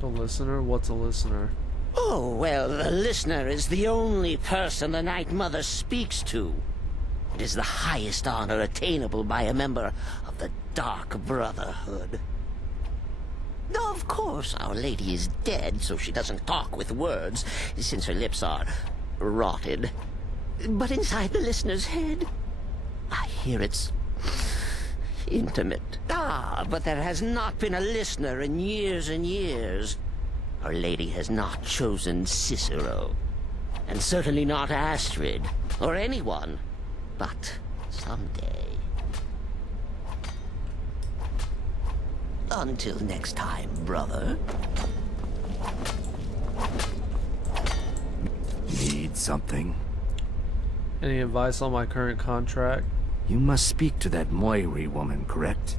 The listener? What's a listener? Oh, well, the listener is the only person the Night Mother speaks to. It is the highest honor attainable by a member of the Dark Brotherhood. Of course, Our Lady is dead, so she doesn't talk with words, since her lips are rotted. But inside the listener's head, I hear it's intimate. Ah, but there has not been a listener in years and years. Our Lady has not chosen Cicero, and certainly not Astrid, or anyone. But someday... Until next time, brother. Need something? Any advice on my current contract? You must speak to that Moiri woman, correct?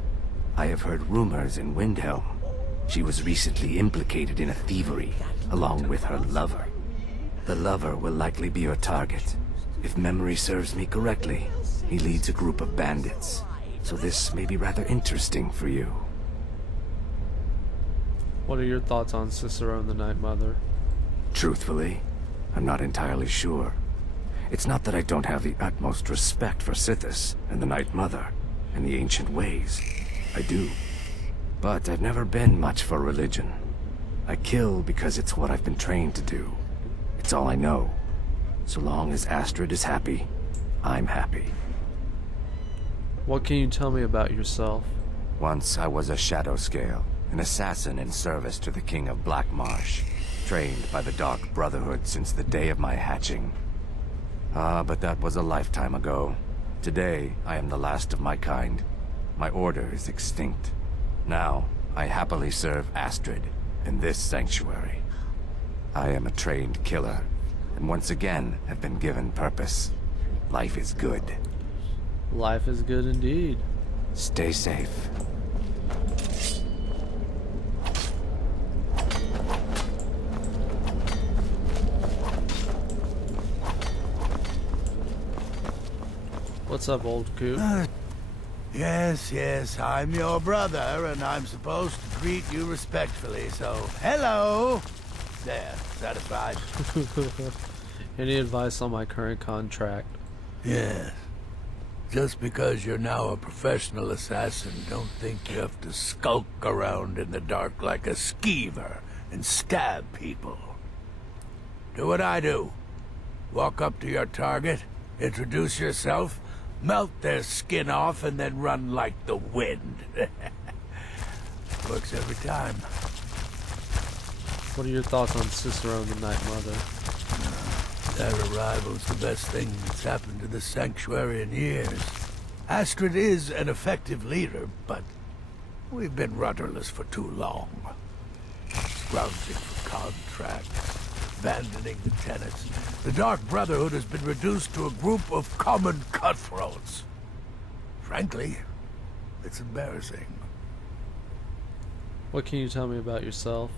I have heard rumors in Windhelm. She was recently implicated in a thievery, along with her lover. The lover will likely be your target. If memory serves me correctly, he leads a group of bandits. So this may be rather interesting for you. What are your thoughts on Cicero and the Night Mother? Truthfully, I'm not entirely sure. It's not that I don't have the utmost respect for Sithis and the Night Mother and the ancient ways. I do. But I've never been much for religion. I kill because it's what I've been trained to do. It's all I know. So long as Astrid is happy, I'm happy. What can you tell me about yourself? Once I was a shadow scale, an assassin in service to the King of Blackmarsh, trained by the Dark Brotherhood since the day of my hatching. But that was a lifetime ago. Today, I am the last of my kind. My order is extinct. Now, I happily serve Astrid in this sanctuary. I am a trained killer, and once again have been given purpose. Life is good. Life is good indeed. Stay safe. What's up, old coot? Yes, I'm your brother, and I'm supposed to greet you respectfully, so hello! There, satisfied? Any advice on my current contract? Yes. Just because you're now a professional assassin, don't think you have to skulk around in the dark like a skeever and stab people. Do what I do. Walk up to your target, introduce yourself, melt their skin off, and then run like the wind. Works every time. What are your thoughts on Cicero the Night Mother? Their arrival's the best thing that's happened to the Sanctuary in years. Astrid is an effective leader, but we've been rudderless for too long. Scrounging for contracts, abandoning the tenants. The Dark Brotherhood has been reduced to a group of common cutthroats. Frankly, it's embarrassing. What can you tell me about yourself?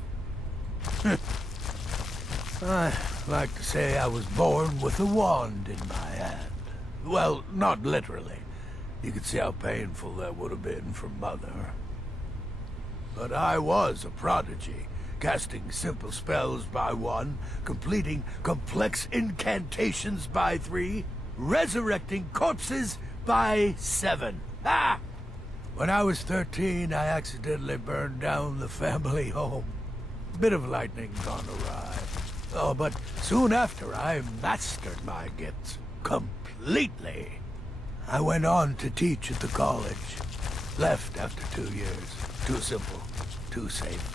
I like to say I was born with a wand in my hand. Well, not literally. You could see how painful that would have been for Mother. But I was a prodigy, casting simple spells by 1, completing complex incantations by 3, resurrecting corpses by 7. Ah! When I was 13, I accidentally burned down the family home. Bit of lightning gone awry. Oh, but soon after, I mastered my gifts completely. I went on to teach at the college. Left after 2 years. Too simple. Too safe.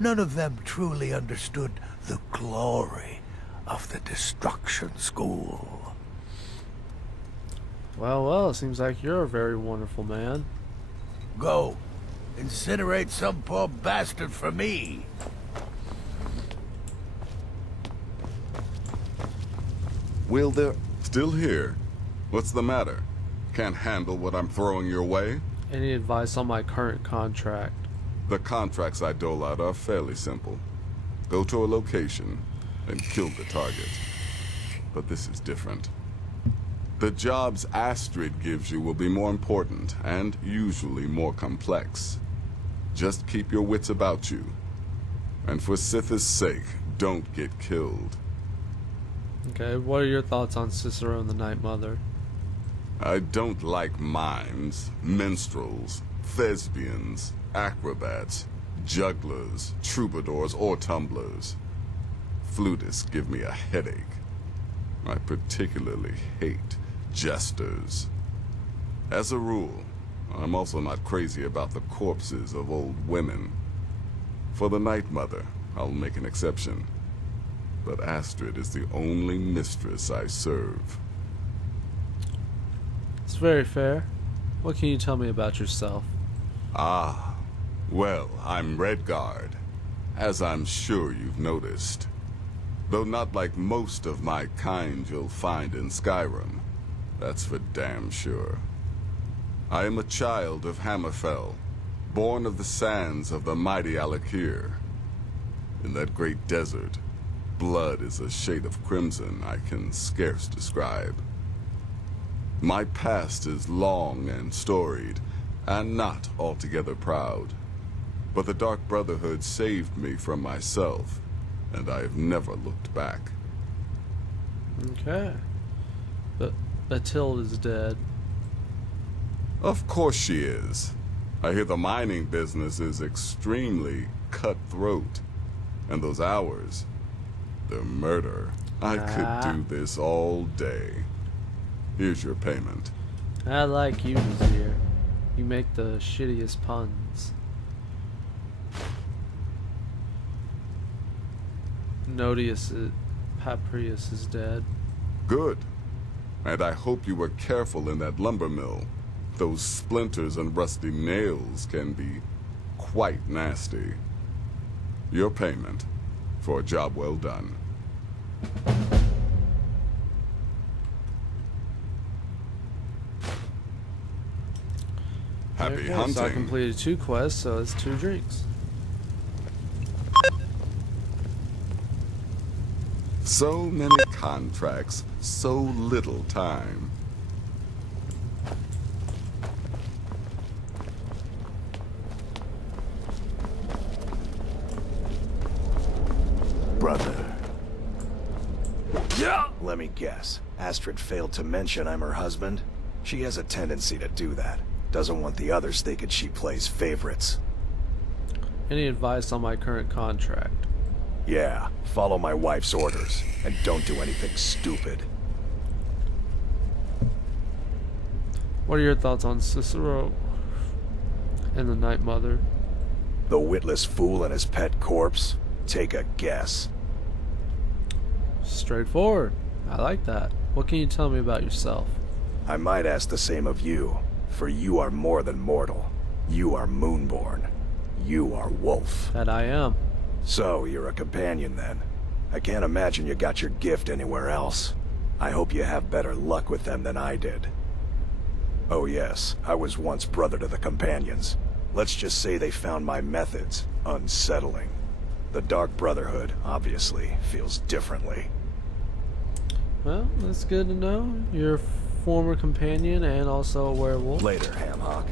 None of them truly understood the glory of the Destruction School. Well, it seems like you're a very wonderful man. Go. Incinerate some poor bastard for me. Will there... Still here? What's the matter? Can't handle what I'm throwing your way? Any advice on my current contract? The contracts I dole out are fairly simple. Go to a location and kill the target. But this is different. The jobs Astrid gives you will be more important and usually more complex. Just keep your wits about you. And for Sith's sake, don't get killed. Okay, what are your thoughts on Cicero and the Night Mother? I don't like mimes, minstrels, thespians, acrobats, jugglers, troubadours, or tumblers. Flutists give me a headache. I particularly hate jesters. As a rule, I'm also not crazy about the corpses of old women. For the Night Mother, I'll make an exception. But Astrid is the only mistress I serve. It's very fair. What can you tell me about yourself? Ah, well, I'm Redguard, as I'm sure you've noticed. Though not like most of my kind you'll find in Skyrim. That's for damn sure. I am a child of Hammerfell, born of the sands of the mighty Alakir. In that great desert, blood is a shade of crimson I can scarce describe. My past is long and storied, and not altogether proud. But the Dark Brotherhood saved me from myself, and I have never looked back. Okay. But Matilda is dead. Of course she is. I hear the mining business is extremely cutthroat. And those hours, the murder. I could do this all day. Here's your payment. I like you, Vizier. You make the shittiest puns. Paprius is dead. Good. And I hope you were careful in that lumber mill. Those splinters and rusty nails can be quite nasty. Your payment for a job well done. Happy hunting. So I completed 2 quests, so it's 2 drinks. So many contracts, so little time. Astrid failed to mention I'm her husband. She has a tendency to do that. Doesn't want the others thinking she plays favorites. Any advice on my current contract? Yeah, follow my wife's orders, and don't do anything stupid. What are your thoughts on Cicero and the Night Mother? The witless fool and his pet corpse? Take a guess. Straightforward. I like that. What can you tell me about yourself? I might ask the same of you, for you are more than mortal. You are Moonborn. You are Wolf. That I am. So, you're a companion then. I can't imagine you got your gift anywhere else. I hope you have better luck with them than I did. Oh yes, I was once brother to the companions. Let's just say they found my methods unsettling. The Dark Brotherhood, obviously, feels differently. Well, that's good to know. You're a former companion and also a werewolf. Later, Hamhock.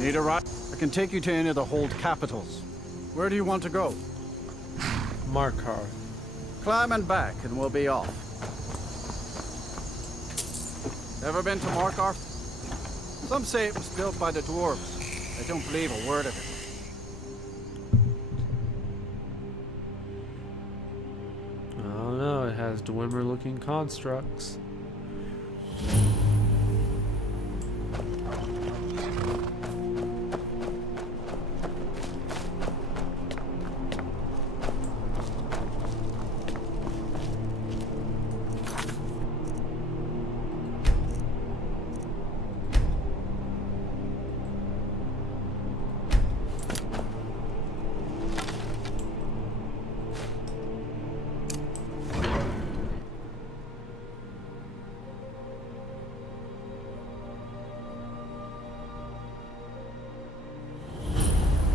Need a ride? I can take you to any of the hold capitals. Where do you want to go? Markar. Climb and back, and we'll be off. Ever been to Markar? Some say it was built by the dwarves. I don't believe a word of it. I don't know, it has Dwemer-looking constructs.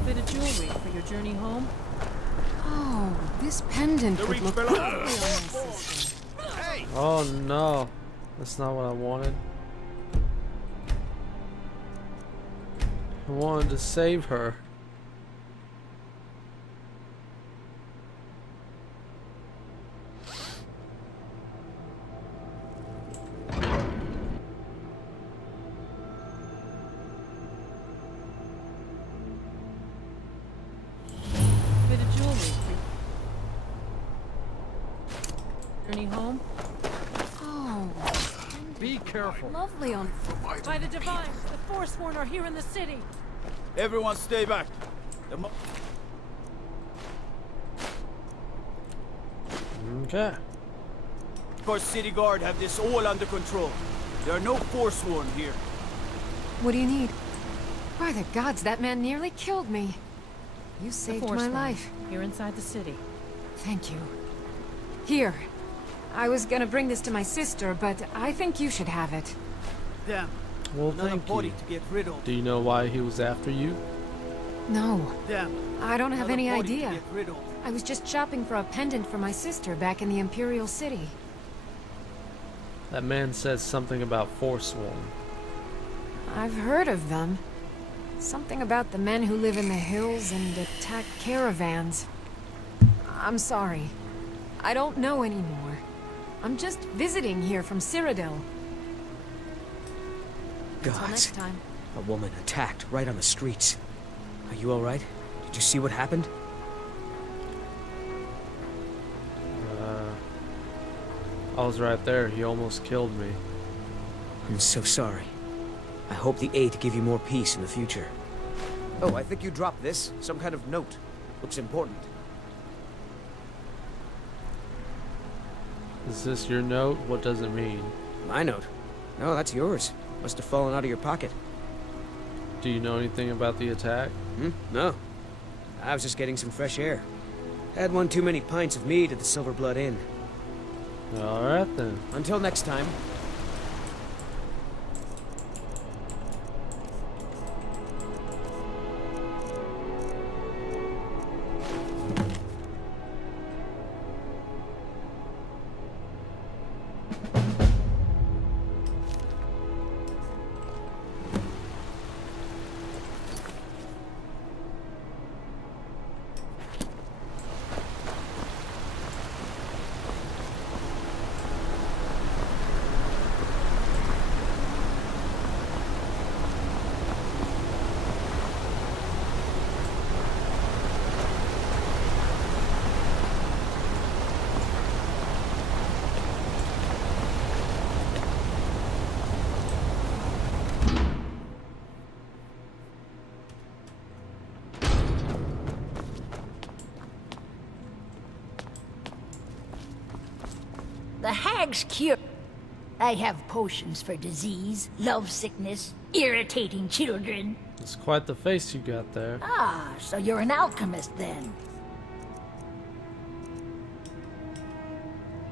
Bit of jewelry for your journey home? Oh, this pendant would look lovely on my sister. Oh no, that's not what I wanted. I wanted to save her. Bit of jewelry for journey home? Oh, be careful. Lovely on. By the Divines, the Forsworn are here in the city. Everyone stay back. Okay. Of course, City Guard have this all under control. There are no Forsworn here. What do you need? By the gods, that man nearly killed me. You saved my life. You're inside the city. Thank you. Here. I was gonna bring this to my sister, but I think you should have it. Damn. Well, Another thank body you. to get rid of. Do you know why he was after you? No. Damn. I don't have Another any body to idea. get rid of. I was just shopping for a pendant for my sister back in the Imperial City. That man says something about Forsworn. I've heard of them. Something about the men who live in the hills and attack caravans. I'm sorry. I don't know anymore. I'm just visiting here from Cyrodiil. Until Gods. next time. A woman attacked right on the streets. Are you alright? Did Did you see what happened? I was right there. He almost killed me. I'm so sorry. I hope the Eight give you more peace in the future. Oh, I think you dropped this. Some kind of note. Looks important. Is this your note? What does it mean? My note? No, that's yours. Must have fallen out of your pocket. Do you know anything about the attack? No. I was just getting some fresh air. Had one too many pints of mead at the Silver Blood Inn. Alright then. Until next time. The hag's cure. I have potions for disease, love sickness, irritating children. It's quite the face you got there. Ah, so you're an alchemist then.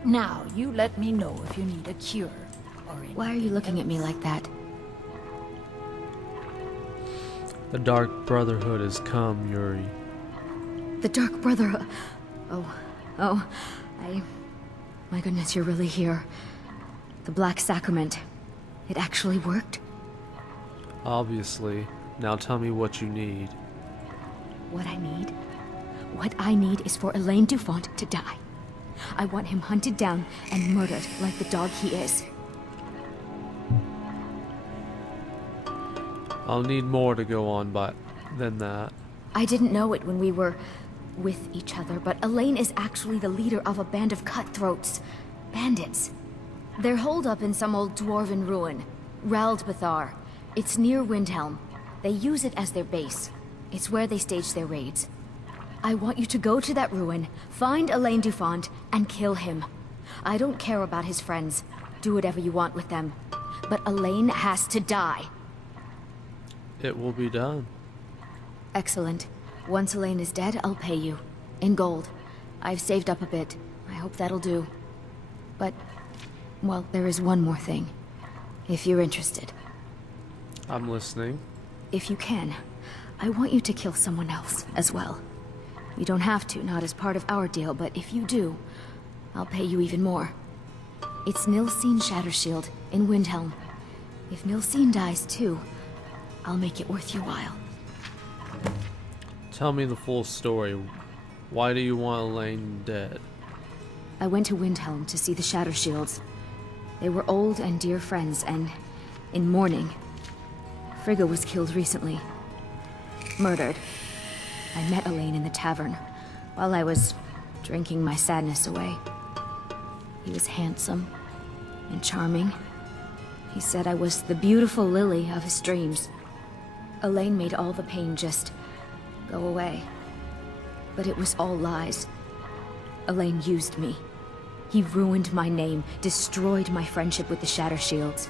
Now, you let me know if you need a cure or anything. Why are you looking at me like that? The Dark Brotherhood has come, Yuri. The Dark Brotherhood. My goodness, you're really here. The Black Sacrament. It actually worked? Obviously. Now tell me what you need. What I need? What I need is for Elaine Dufont to die. I want him hunted down and murdered like the dog he is. I'll need more to go on than that. I didn't know it when we were with each other, but Elaine is actually the leader of a band of cutthroats. Bandits. They're holed up in some old dwarven ruin. Raldbathar. It's near Windhelm. They use it as their base. It's where they stage their raids. I want you to go to that ruin, find Elaine Dufont, and kill him. I don't care about his friends. Do whatever you want with them. But Elaine has to die. It will be done. Excellent. Once Elaine is dead, I'll pay you. In gold. I've saved up a bit. I hope that'll do. But, well, there is one more thing. If you're interested. I'm listening. If you can, I want you to kill someone else as well. You don't have to, not as part of our deal, but if you do, I'll pay you even more. It's Nilsine Shattershield in Windhelm. If Nilsine dies too, I'll make it worth your while. Tell me the full story. Why do you want Elaine dead? I went to Windhelm to see the Shattershields. They were old and dear friends, and in mourning. Frigga was killed recently. Murdered. I met Elaine in the tavern, while I was drinking my sadness away. He was handsome and charming. He said I was the beautiful lily of his dreams. Elaine made all the pain just go away. But it was all lies. Elaine used me. He ruined my name, destroyed my friendship with the Shattershields.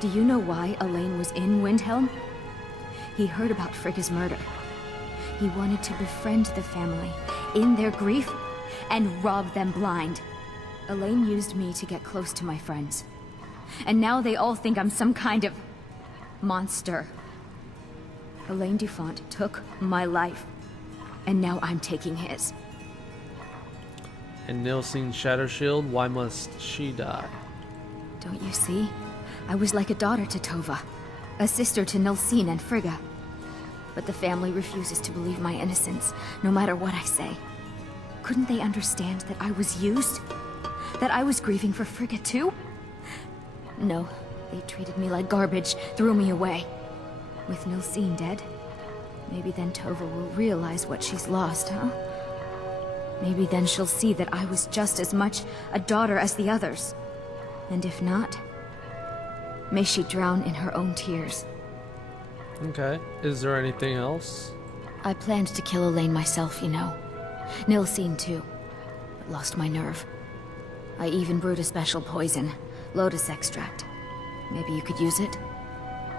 Do you know why Elaine was in Windhelm? He heard about Frigga's murder. He wanted to befriend the family in their grief and rob them blind. Elaine used me to get close to my friends. And now they all think I'm some kind of monster. Elaine Dufont took my life, and now I'm taking his. And Nilsine Shattershield, why must she die? Don't you see? I was like a daughter to Tova, a sister to Nilsine and Frigga. But the family refuses to believe my innocence, no matter what I say. Couldn't they understand that I was used? That I was grieving for Frigga too? No, they treated me like garbage, threw me away. With Nilsine dead, Maybe then Tova will realize what she's lost, huh? Maybe then she'll see that I was just as much a daughter as the others. And if not, may she drown in her own tears. Okay. Is there anything else? I planned to kill Elaine myself, you know. Nilsine too, but lost my nerve. I even brewed a special poison, lotus extract. Maybe you could use it?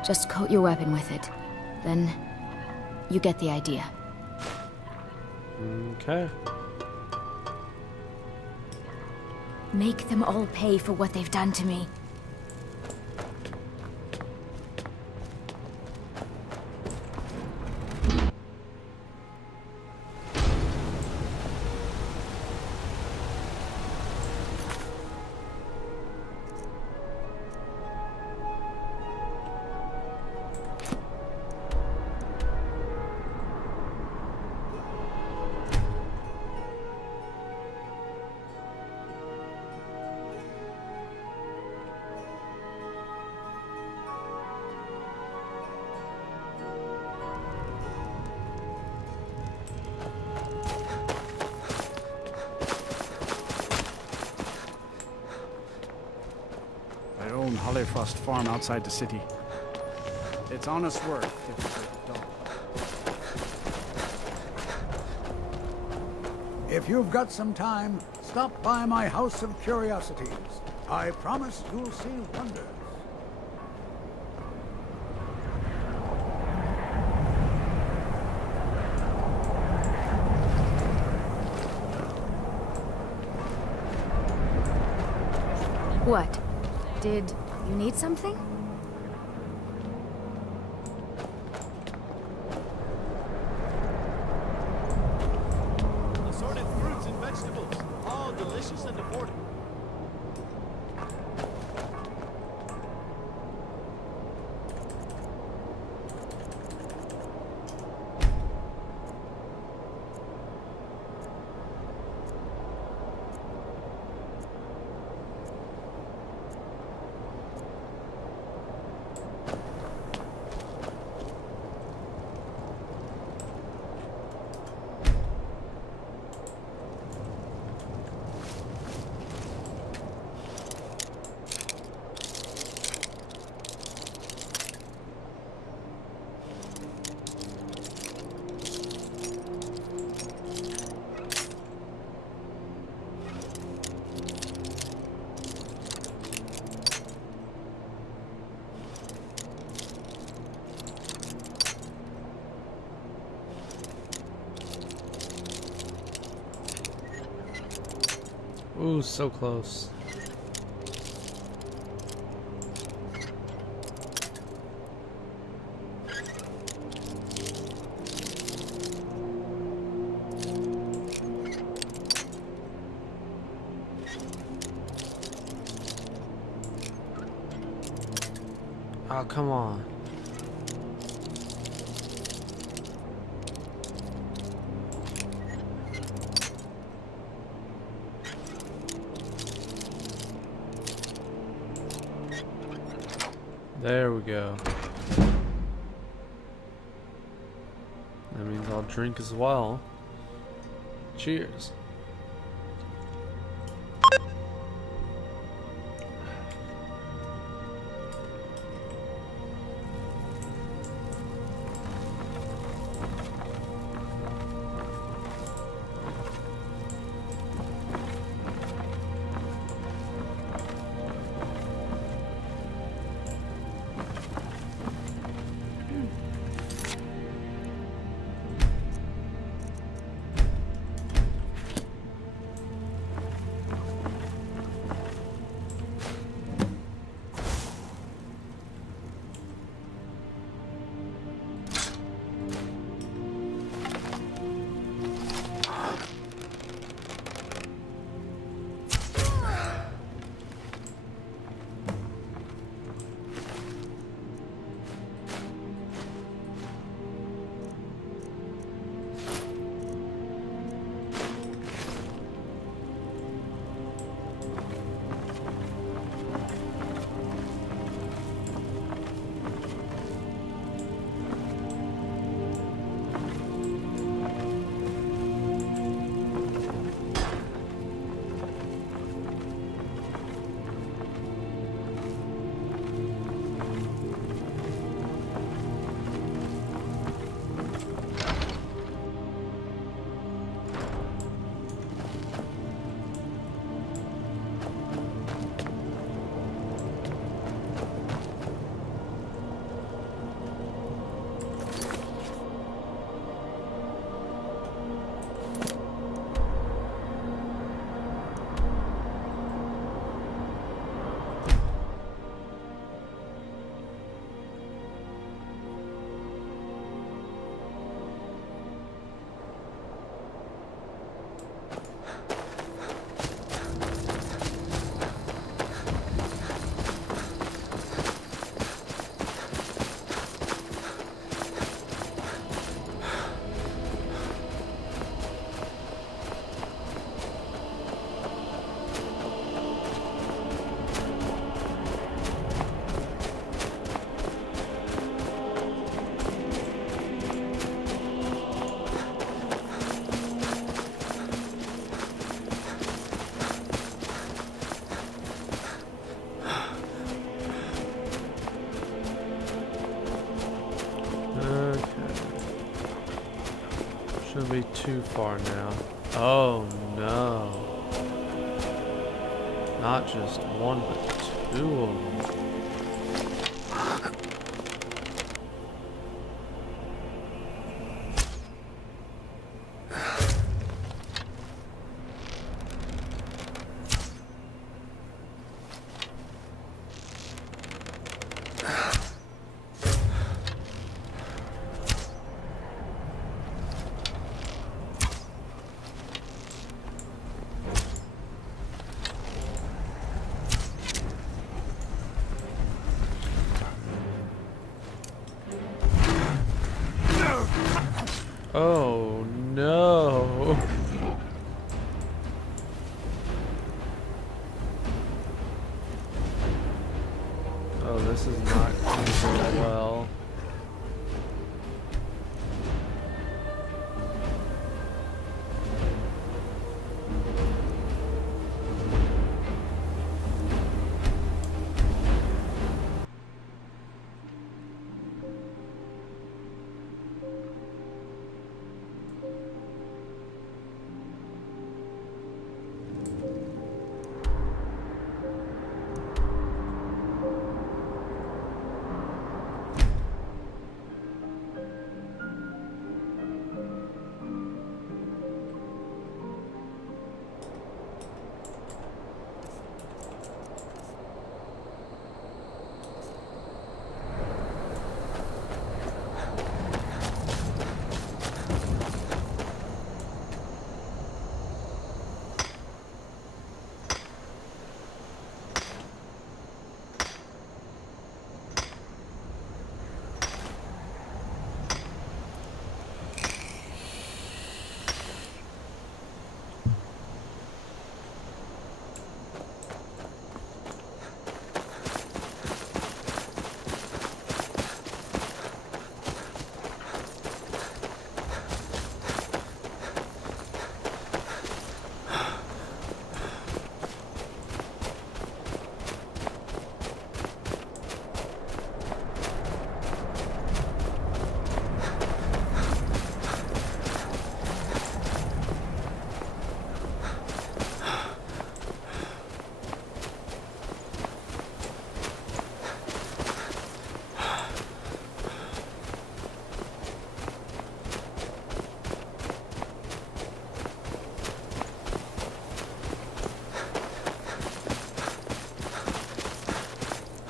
Just coat your weapon with it. Then, you get the idea. Okay. Make them all pay for what they've done to me. I own Hollyfrost Farm outside the city. It's honest work if you take the dog. If you've got some time, stop by my House of Curiosities. I promise you'll see wonders. What? Did you need something? Assorted fruits and vegetables, all delicious and affordable. Ooh, so close. Oh, come on. There we go. That means I'll drink as well. Cheers. be too far now. Oh no. Not just one, but two of them. Oh no. Oh, this is not going so well.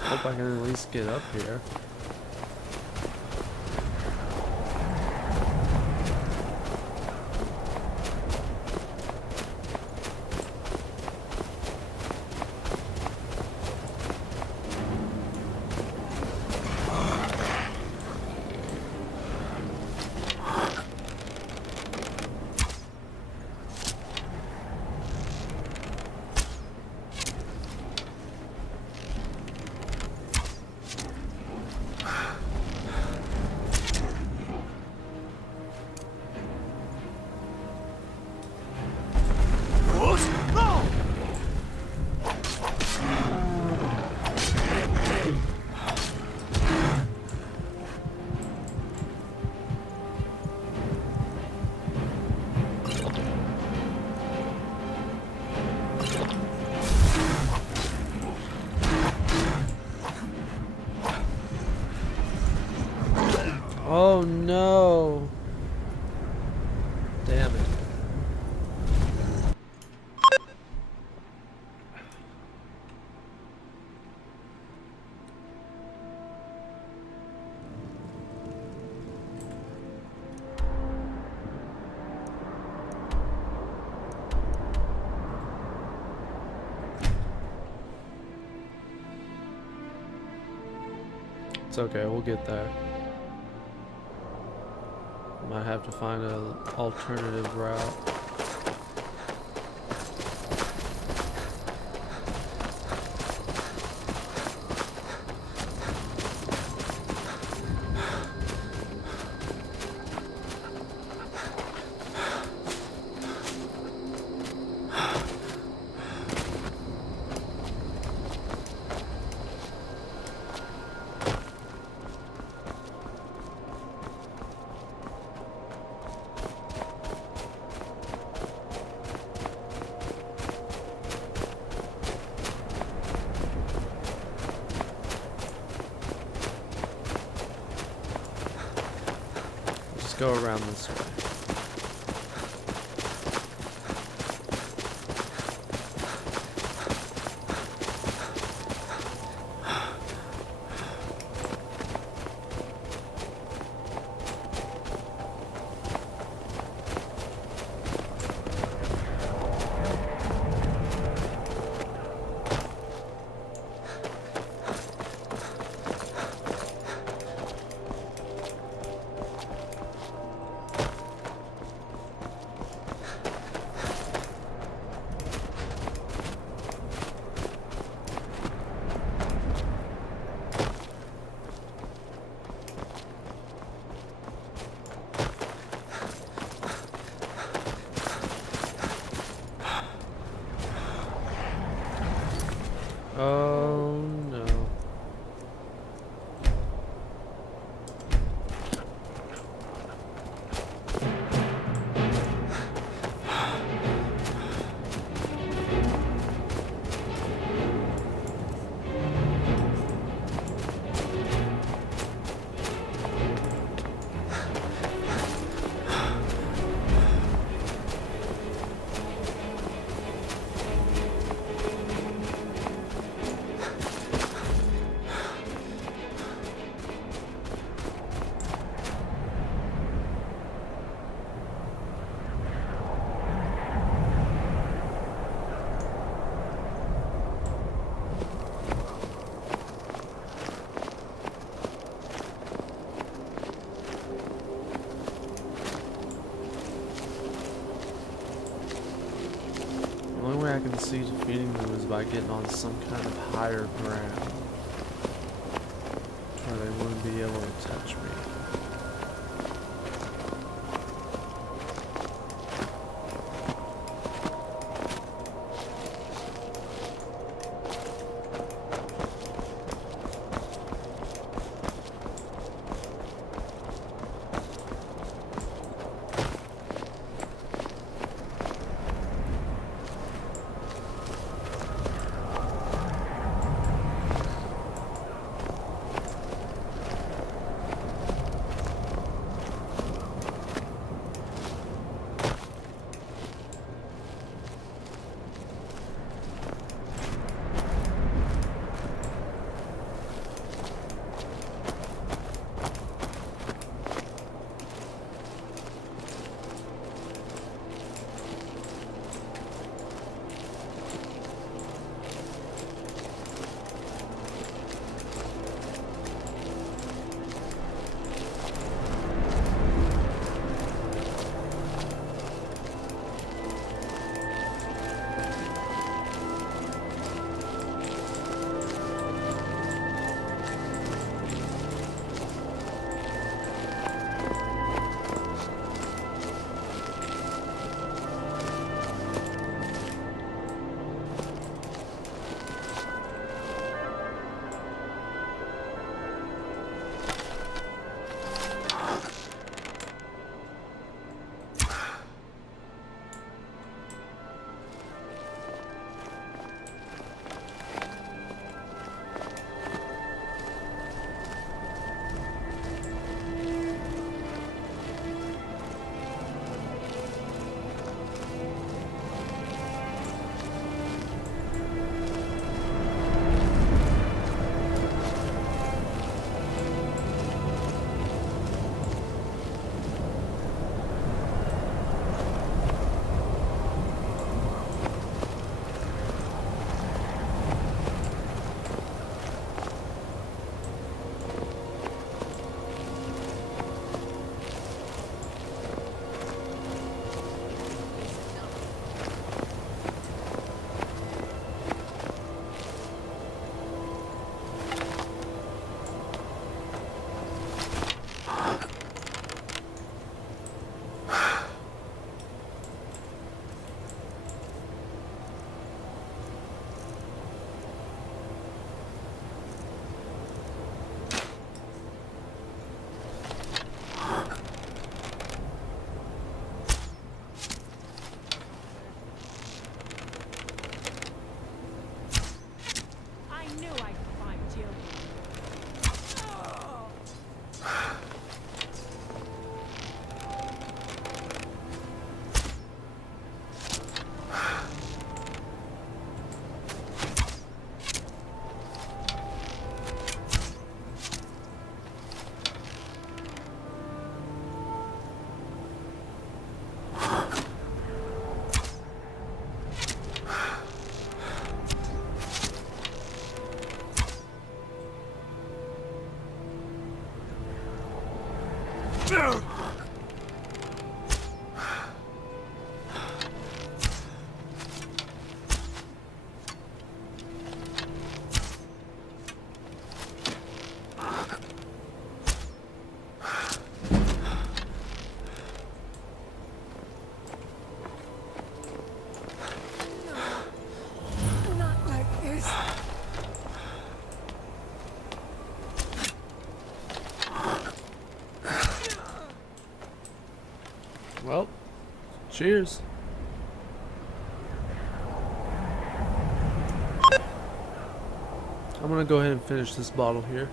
Hope I can at least get up here. Oh no! Damn it. It's okay, we'll get there. Might have to find an alternative route. go around this way. Oh no. The only way I can see defeating them is by getting on some kind of higher ground where they wouldn't be able to touch me. Cheers. I'm gonna go ahead and finish this bottle here.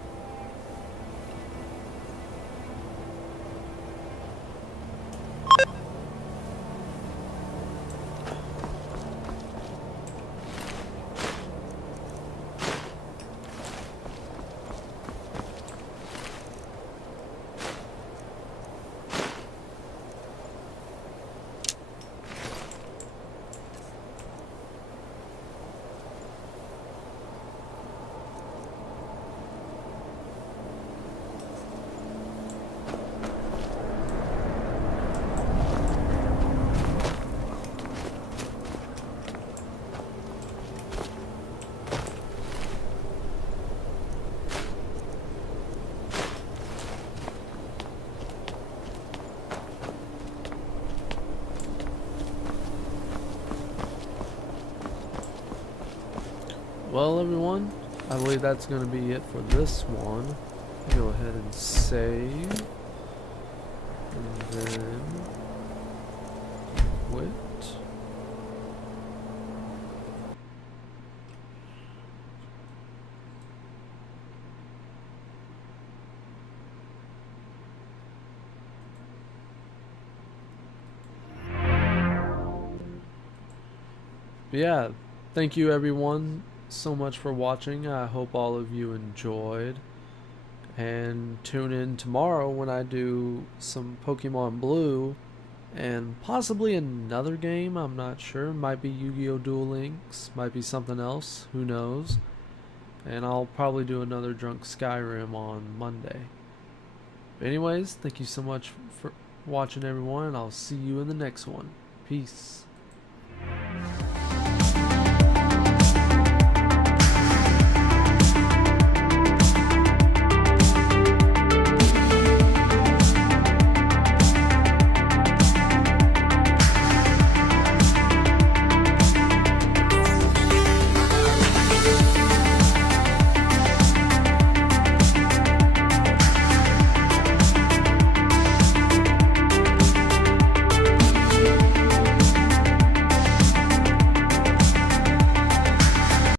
Well, everyone, I believe that's going to be it for this one. Go ahead and save. And then quit. But yeah, thank you everyone so much for watching. I hope all of you enjoyed, and tune in tomorrow when I do some Pokemon Blue and possibly another game. I'm not sure. Might be Yu-Gi-Oh! Duel Links, might be something else, who knows. And I'll probably do another Drunk Skyrim on Monday. But anyways, thank you so much for watching everyone, and I'll see you in the next one. Peace.